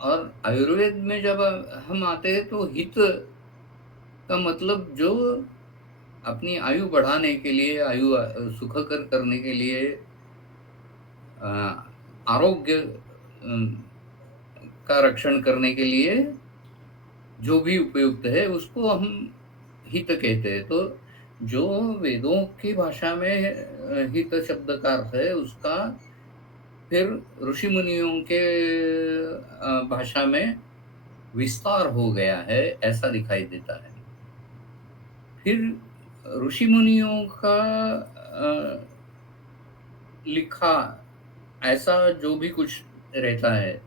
और आयुर्वेद में जब हम आते हैं तो हित का मतलब जो अपनी आयु बढ़ाने के लिए, आयु सुखकर करने के लिए, अ, आरोग्य का रक्षण करने के लिए जो भी उपयुक्त है उसको हम हित कहते हैं। तो जो वेदों की भाषा में हित शब्द का अर्थ है उसका फिर ऋषि मुनियों के भाषा में विस्तार हो गया है, ऐसा दिखाई देता है। फिर ऋषि मुनियों का लिखा ऐसा जो भी कुछ रहता है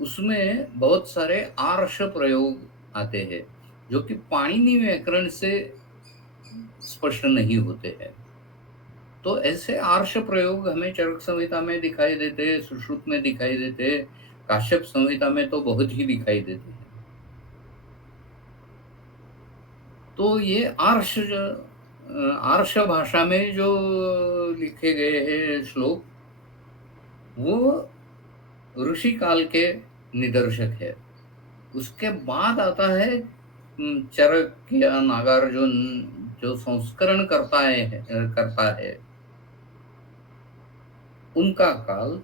उसमें बहुत सारे आर्ष प्रयोग आते हैं जो कि पाणिनि व्याकरण से स्पष्ट नहीं होते हैं। तो ऐसे आर्ष प्रयोग हमें चरक संहिता में दिखाई देते हैं, सुश्रुत में दिखाई देते हैं, काश्यप संहिता में तो बहुत ही दिखाई देते हैं। तो ये आर्ष भाषा में जो लिखे गए हैं श्लोक, वो ऋषि काल के निदर्शक है। उसके बाद आता है चरक या नागार्जुन, जो संस्करण करता है उनका काल।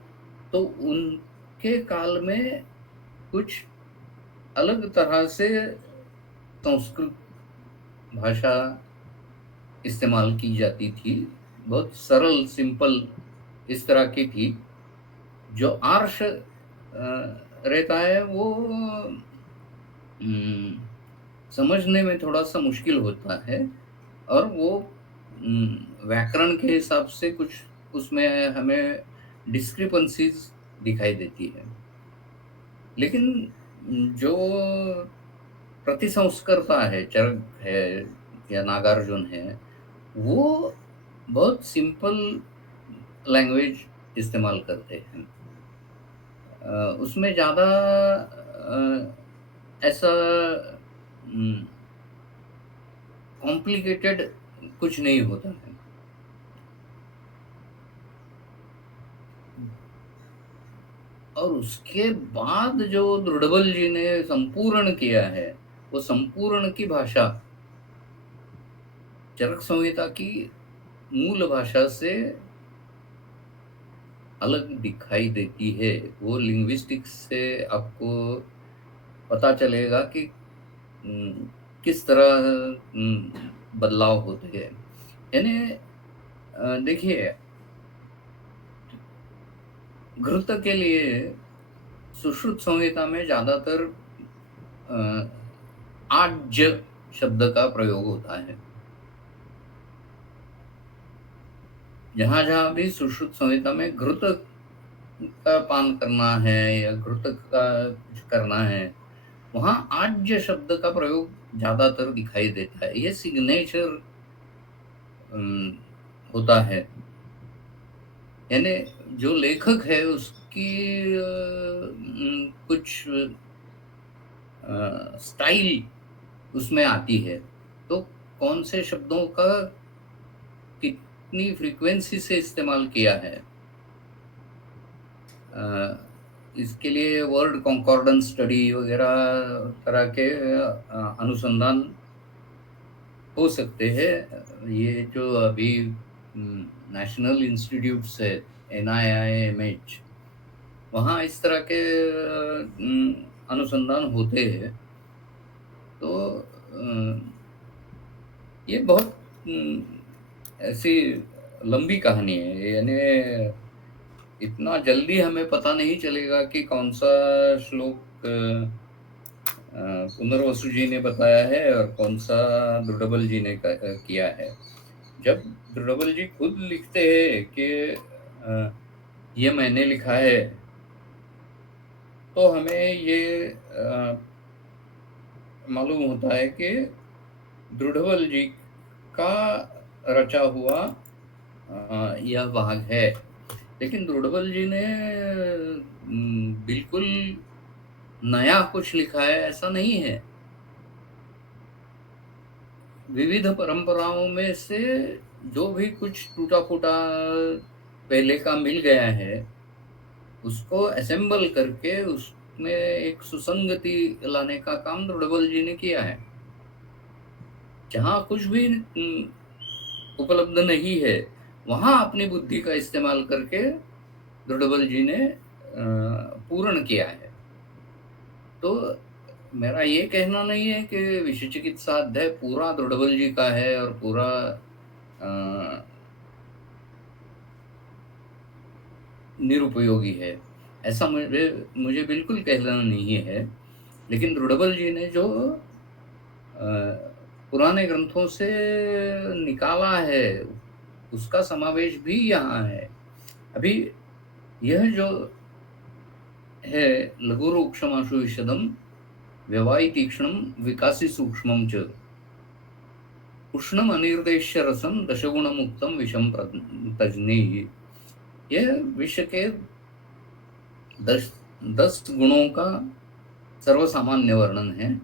तो उनके काल में कुछ अलग तरह से संस्कृत भाषा इस्तेमाल की जाती थी, बहुत सरल सिंपल इस तरह की थी। जो आर्ष रहता है वो हम्म, समझने में थोड़ा सा मुश्किल होता है, और वो व्याकरण के हिसाब से कुछ उसमें हमें डिस्क्रिपेंसीज दिखाई देती है। लेकिन जो प्रतिसंस्कर्ता है, चरक है या नागार्जुन है, वो बहुत सिंपल लैंग्वेज इस्तेमाल करते हैं। उसमें ज़्यादा ऐसा कॉम्प्लिकेटेड कुछ नहीं होता है। और उसके बाद जो दृढ़बल जी ने संपूर्ण किया है, वो संपूर्ण की भाषा चरक संहिता की मूल भाषा से अलग दिखाई देती है। वो लिंग्विस्टिक्स से आपको पता चलेगा कि उम, किस तरह बदलाव होते हैं। यानी देखिए, घृत के लिए सुश्रुत संहिता में ज़्यादातर अ, आज्य शब्द का प्रयोग होता है। जहाँ-जहाँ भी सुश्रुत संहिता में घृत का पान करना है या घृत का कुछ करना है, वहाँ आज्य शब्द का प्रयोग ज़्यादातर दिखाई देता है। ये सिग्नेचर होता है। यानी जो लेखक है उसकी कुछ स्टाइल उसमें आती है। तो कौन से शब्दों का कितनी फ्रीक्वेंसी से इस्तेमाल किया है, इसके लिए वर्ड कॉन्कॉर्डेंस स्टडी वगैरह तरह के अनुसंधान हो सकते हैं। ये जो अभी नेशनल इंस्टीट्यूट्स है, NIIMH, वहाँ इस तरह के अनुसंधान होते हैं। तो ये बहुत ऐसी लंबी कहानी है, यानी इतना जल्दी हमें पता नहीं चलेगा कि कौन सा श्लोक पुनर्वसु जी ने बताया है और कौन सा दृढ़बल जी ने किया है। जब दृढ़बल जी खुद लिखते हैं कि ये मैंने लिखा है, तो हमें ये मालूम होता है कि दृढ़बल जी का रचा हुआ यह भाग है। लेकिन दृढ़बल जी ने बिल्कुल नया कुछ लिखा है ऐसा नहीं है। विविध परंपराओं में से जो भी कुछ टूटा फूटा पहले का मिल गया है, उसको असेंबल करके उसमें एक सुसंगति लाने का काम दृढ़बल जी ने किया है। जहाँ कुछ भी उपलब्ध नहीं है, वहाँ अपनी बुद्धि का इस्तेमाल करके दृढ़बल जी ने पूर्ण किया है। तो मेरा ये कहना नहीं है कि विषय चिकित्सा अध्याय पूरा दृढ़बल जी का है और पूरा निरुपयोगी है, ऐसा मुझे मुझे बिल्कुल कहना नहीं है। लेकिन दृढ़बल जी ने जो पुराने ग्रंथों से निकाला है, उसका समावेश भी यहाँ है। अभी यह जो है लघुरूक्षमाशु विशदम व्यवायि तीक्ष्णम विकासी सूक्ष्मम च उष्णम अनिर्देश्य रसम दशगुण मुक्तम विषम तजनी, ये विश्व के 10 गुणों का सर्वसामान्य वर्णन है।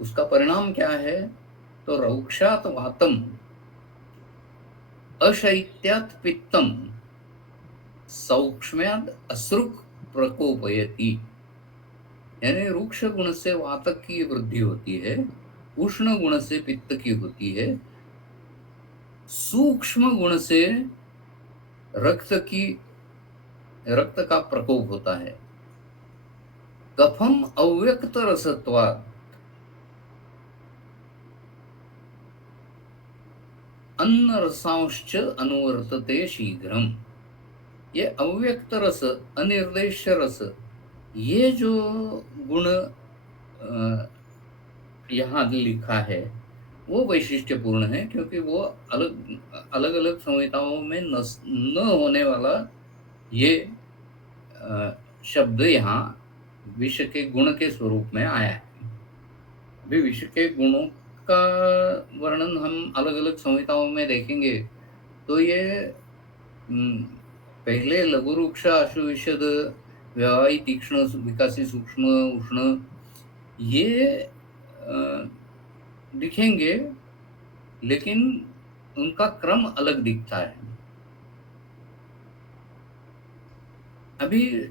उसका परिणाम क्या है? तो रौक्षात वातम, अशैत्यात पित्तम, सौक्ष्म्याद अश्रुक प्रकोपयति। यानी रुक्ष गुण से वातक की वृद्धि होती है, उष्ण गुण से पित्त की होती है, सूक्ष्म गुण से रक्त का प्रकोप होता है। कफम अव्यक्त रसत्वात् अन्न रसांश्च अनुवर्तते शीघ्रम। ये अव्यक्त रस, अनिर्देश्य रस, ये जो गुण यहाँ लिखा है वो वैशिष्ट्यपूर्ण है, क्योंकि वो अलग अलग संहिताओं में न होने वाला ये शब्द यहाँ विश्व के गुण के स्वरूप में आया है। अभी विश्व के गुणों का वर्णन हम अलग अलग संहिताओं में देखेंगे तो ये पहले लघुरूक्ष आशु विशद व्यवायि तीक्ष्ण विकासी सूक्ष्म उष्ण ये दिखेंगे, लेकिन उनका क्रम अलग दिखता है। अभी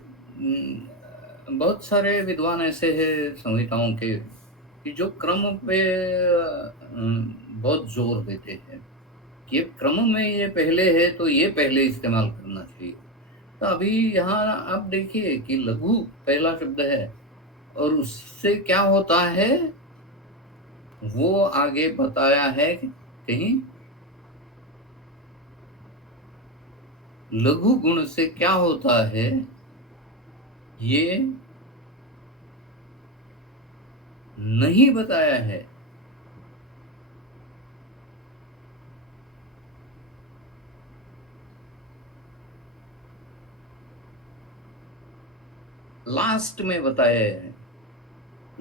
बहुत सारे विद्वान ऐसे हैं संहिताओं के कि जो क्रम पे बहुत जोर देते हैं कि ये क्रम में ये पहले है तो ये पहले इस्तेमाल करना चाहिए। तो अभी यहाँ आप देखिए कि लघु पहला शब्द है और उससे क्या होता है वो आगे बताया है कहीं। लघु गुण से क्या होता है ये नहीं बताया है। लास्ट में बताया है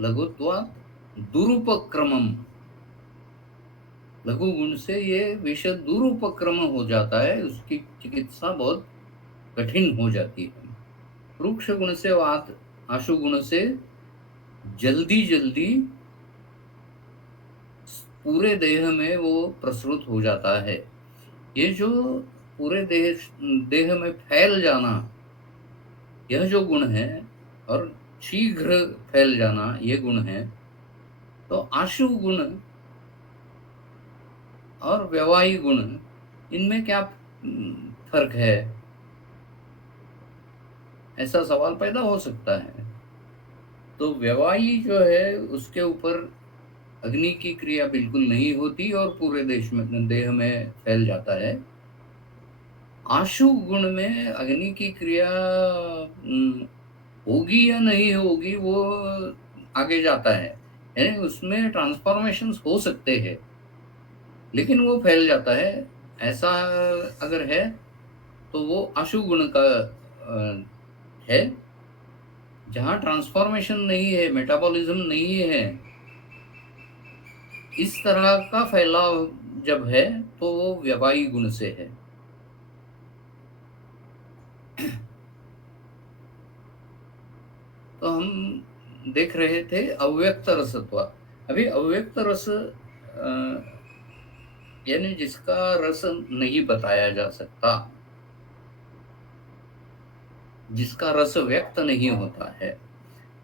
लघुत्वात् दुरुपक्रमम। लघु गुण से ये विषय दुरुपक्रम हो जाता है, उसकी चिकित्सा बहुत कठिन हो जाती है। रुक्ष गुण से वात, आशु गुण से जल्दी जल्दी पूरे देह में वो प्रसृत हो जाता है। ये जो पूरे देह में फैल जाना, यह जो गुण है, और शीघ्र फैल जाना ये गुण है। तो आशु गुण और व्यवायी गुण, इनमें क्या फर्क है, ऐसा सवाल पैदा हो सकता है। तो व्यवायी जो है उसके ऊपर अग्नि की क्रिया बिल्कुल नहीं होती और पूरे देह में फैल जाता है। आशु गुण में अग्नि की क्रिया होगी या नहीं होगी वो आगे जाता है, यानी उसमें ट्रांसफॉर्मेशंस हो सकते हैं, लेकिन वो फैल जाता है। ऐसा अगर है तो वो आशु गुण का है। जहाँ ट्रांसफॉर्मेशन नहीं है, मेटाबॉलिज्म नहीं है, इस तरह का फैलाव जब है तो वो व्यवायी गुण से है। तो हम देख रहे थे अव्यक्त रसत्व। अभी अव्यक्त रस यानी जिसका रस नहीं बताया जा सकता, जिसका रस व्यक्त नहीं होता है,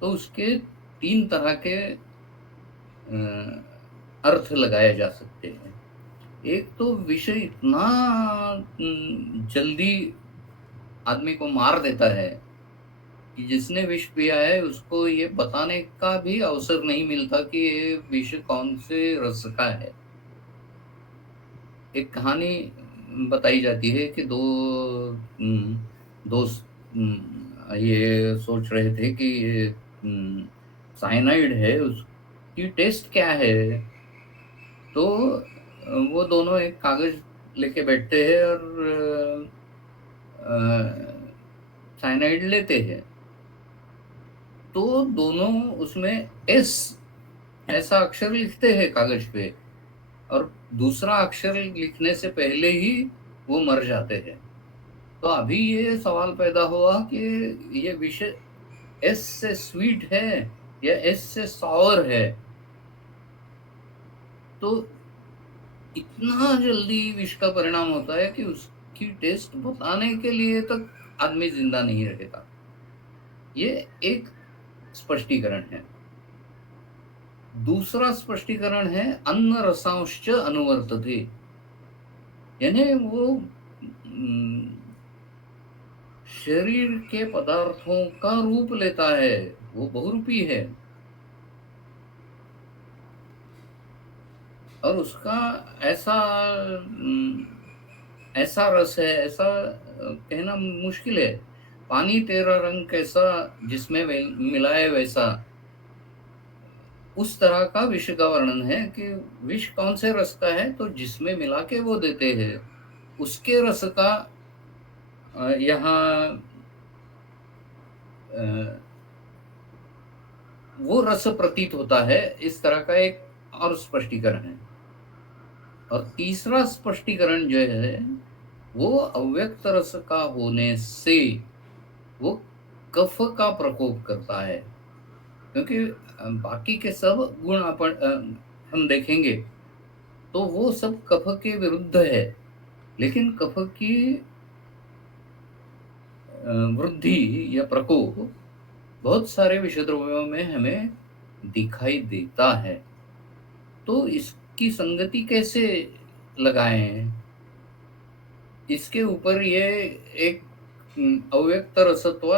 तो उसके 3 तरह के अर्थ लगाए जा सकते हैं। एक तो विषय इतना जल्दी आदमी को मार देता है कि जिसने विष पिया है उसको ये बताने का भी अवसर नहीं मिलता कि ये विष कौन से रस का है। एक कहानी बताई जाती है कि दो दोस्त ये सोच रहे थे कि ये साइनाइड है, उसकी टेस्ट क्या है। तो वो दोनों एक कागज लेके बैठते हैं और साइनाइड लेते हैं। तो दोनों उसमें एस ऐसा अक्षर लिखते हैं कागज पे, और दूसरा अक्षर लिखने से पहले ही वो मर जाते हैं। तो अभी ये सवाल पैदा हुआ कि ये विषय एस से स्वीट है या एस से सॉर है। तो इतना जल्दी विष का परिणाम होता है कि उसकी टेस्ट बताने के लिए तक आदमी जिंदा नहीं रहेगा। ये एक स्पष्टीकरण है। दूसरा स्पष्टीकरण है अन्न रसांश अनुवर्तते, यानी वो शरीर के पदार्थों का रूप लेता है, वो बहुरूपी है और उसका ऐसा ऐसा रस है, ऐसा कहना मुश्किल है। पानी तेरा रंग कैसा जिसमें मिलाए वैसा, उस तरह का विष का वर्णन है कि विष कौन से रस का है, तो जिसमें मिला के वो देते हैं उसके रस का यहाँ वो रस प्रतीत होता है। इस तरह का एक और स्पष्टीकरण है। और तीसरा स्पष्टीकरण जो है वो अव्यक्त रस का होने से वो कफ का प्रकोप करता है, क्योंकि बाकी के सब गुण हम देखेंगे तो वो सब कफ के विरुद्ध है, लेकिन कफ की वृद्धि या प्रकोप बहुत सारे विषद्रव्यों में हमें दिखाई देता है। तो इसकी संगति कैसे लगाएं, इसके ऊपर ये एक अव्यक्त रसत्व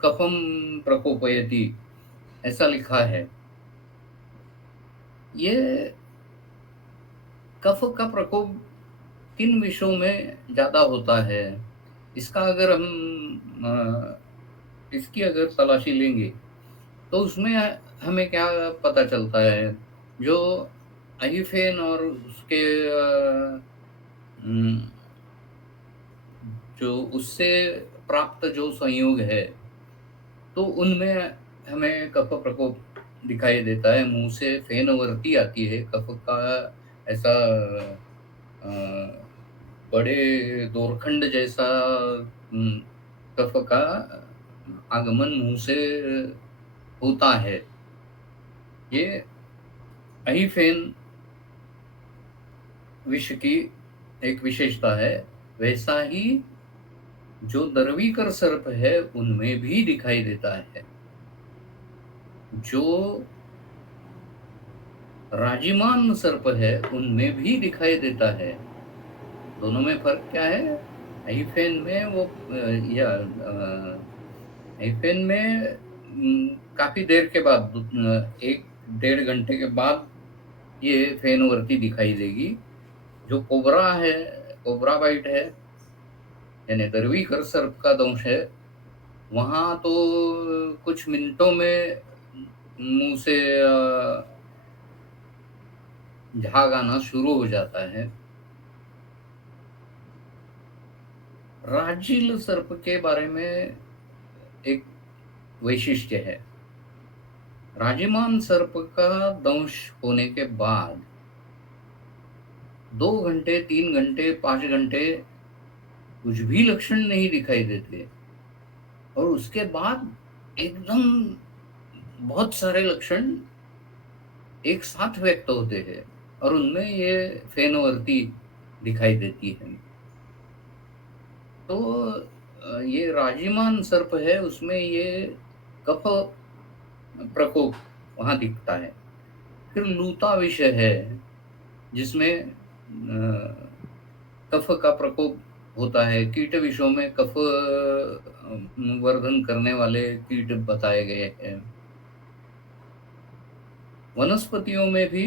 कफम प्रकोपयति ऐसा लिखा है। ये कफ का प्रकोप किन विषयों में ज्यादा होता है, इसका अगर हम इसकी अगर तलाशी लेंगे तो उसमें हमें क्या पता चलता है। जो अहिफेन और उसके जो उससे प्राप्त जो संयोग है, तो उनमें हमें कफ प्रकोप दिखाई देता है। मुंह से फेनवर्ती आती है कफ का, ऐसा बड़े दोरखंड जैसा कफ का आगमन मुंह से होता है। ये अहिफेन विष की एक विशेषता है। वैसा ही जो दरवीकर सर्प है उनमें भी दिखाई देता है। जो राजिमान सर्प है उनमें भी दिखाई देता है। दोनों में फर्क क्या है? अहिफेन में वो या अहिफेन में काफी देर के बाद 1-1.5 घंटे के बाद ये फेनवर्ती दिखाई देगी। जो कोबरा है, कोबरा बाइट है, यानी दरवीकर सर्प का दंश है, वहां तो कुछ मिनटों में मुंह से झाग आना शुरू हो जाता है। राजिल सर्प के बारे में एक वैशिष्ट्य है। राजिमान सर्प का दंश होने के बाद 2 घंटे, 3 घंटे, 5 घंटे कुछ भी लक्षण नहीं दिखाई देते, और उसके बाद एकदम बहुत सारे लक्षण एक साथ व्यक्त होते हैं, और उनमें ये फेनवर्ती दिखाई देती है। तो ये राजिमान सर्प है, उसमें ये कफ प्रकोप वहां दिखता है। फिर लूता विषय है, जिसमें कफ का प्रकोप होता है। कीट विषयों में कफ वर्धन करने वाले कीट बताए गए हैं। वनस्पतियों में भी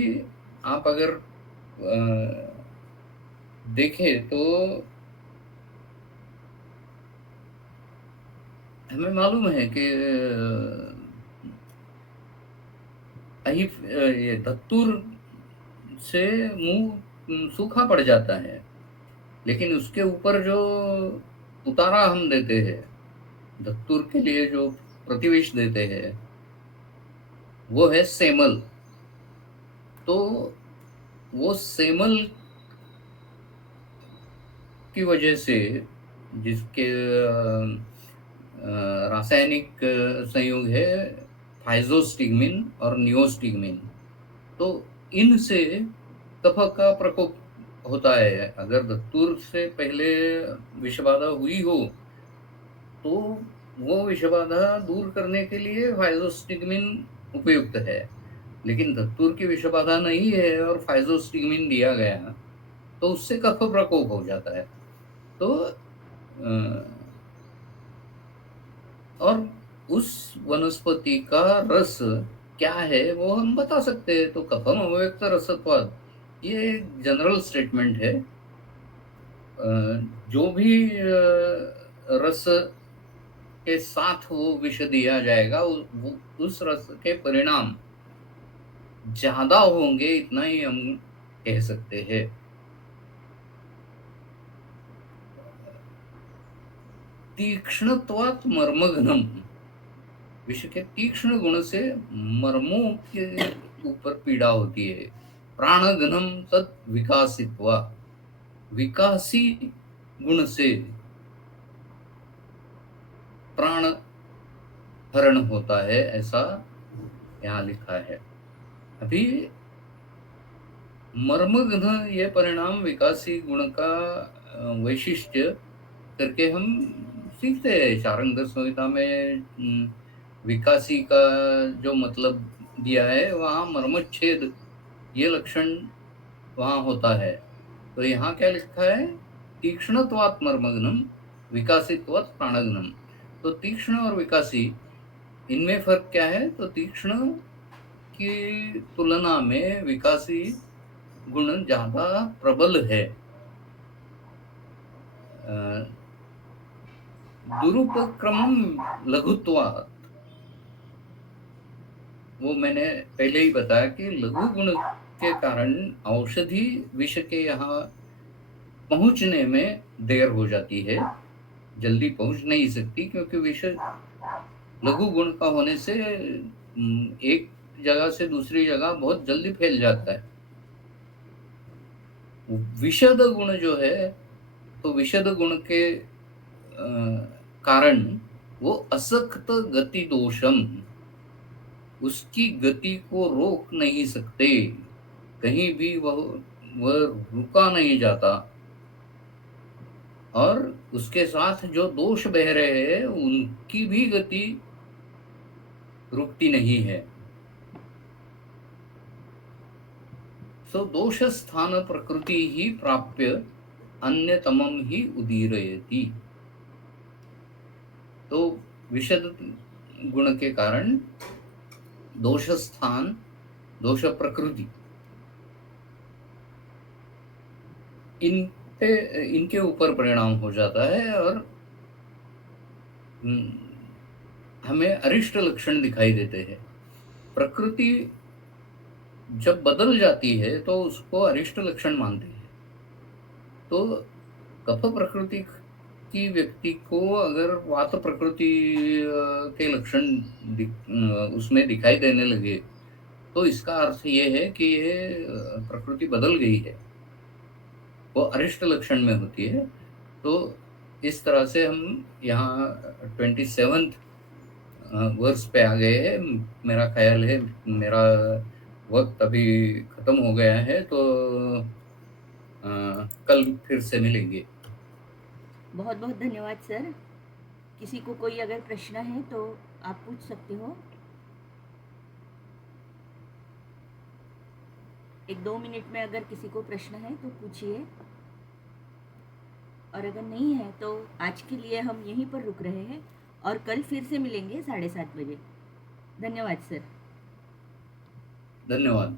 आप अगर देखें तो हमें मालूम है कि ये धतूर से मुंह सूखा पड़ जाता है, लेकिन उसके ऊपर जो उतारा हम देते हैं, धतूर के लिए जो प्रतिवेश देते हैं, वो है सेमल। तो वो सेमल की वजह से, जिसके रासायनिक संयोग है फाइजोस्टिग्मिन और नियोस्टिग्मिन, तो इनसे कफ का प्रकोप होता है। अगर धतूर से पहले विषबाधा हुई हो तो वो विषबाधा दूर करने के लिए फाइजोस्टिग्मिन उपयुक्त है, लेकिन धतूर की विषबाधा नहीं है और फाइजोस्टिग्मिन दिया गया तो उससे कफ प्रकोप हो जाता है। तो और उस वनस्पति का रस क्या है वो हम बता सकते हैं। तो कफम अव्यक्त रसत्वाद, ये जनरल स्टेटमेंट है। जो भी रस के साथ वो विष दिया जाएगा, उस रस के परिणाम ज्यादा होंगे, इतना ही हम कह सकते हैं। तीक्ष्णत्वात् मर्मघ्नम, विष के तीक्ष्ण गुण से मर्मों के ऊपर पीड़ा होती है। प्राणघ्नम तत् विकासित्वा, विकासी गुण से प्राण हरण होता है, ऐसा यहाँ लिखा है। अभी मर्मघ्न ये परिणाम विकासी गुण का वैशिष्ट्य करके हम सीखते हैं। शारंगधर संहिता में विकासी का जो मतलब दिया है, वहाँ मर्मच्छेद ये लक्षण वहाँ होता है। तो यहाँ क्या लिखा है? तीक्ष्णत्वात् मर्मघ्नम विकासित्वात् प्राणघ्नम। तो तीक्ष्ण और विकासी, इनमें फर्क क्या है? तो तीक्ष्ण की तुलना में विकासी गुण ज्यादा प्रबल है। दुरुपक्रमम लघुत्वात्, वो मैंने पहले ही बताया कि लघु गुण के कारण औषधि विष के यहाँ पहुंचने में देर हो जाती है, जल्दी पहुंच नहीं सकती, क्योंकि विष लघु गुण का होने से एक जगह से दूसरी जगह बहुत जल्दी फैल जाता है। विषद गुण जो है, तो विषद गुण के कारण वो असक्त गति दोषम, उसकी गति को रोक नहीं सकते, कहीं भी वह रुका नहीं जाता, और उसके साथ जो दोष बह रहे हैं उनकी भी गति रुकती नहीं है। सो दोष स्थान प्रकृति ही प्राप्य अन्यतमम ही उदीरयति। तो विषद गुण के कारण दोष स्थान, दोष प्रकृति, इन पे इनके ऊपर परिणाम हो जाता है और हमें अरिष्ट लक्षण दिखाई देते हैं। प्रकृति जब बदल जाती है तो उसको अरिष्ट लक्षण मानते हैं। तो कफ प्रकृति की व्यक्ति को अगर वात प्रकृति के लक्षण उसमें दिखाई देने लगे, तो इसका अर्थ ये है कि ये प्रकृति बदल गई है, वो अरिष्ट लक्षण में होती है। तो इस तरह से हम यहाँ 27th वर्ष पे आ गए हैं। मेरा ख्याल है मेरा वक्त अभी खत्म हो गया है, तो कल फिर से मिलेंगे। बहुत बहुत धन्यवाद सर। किसी को कोई अगर प्रश्न है तो आप पूछ सकते हो। 1-2 मिनट में अगर किसी को प्रश्न है तो पूछिए, और अगर नहीं है तो आज के लिए हम यहीं पर रुक रहे हैं और कल फिर से मिलेंगे 7:30 बजे। धन्यवाद सर। धन्यवाद।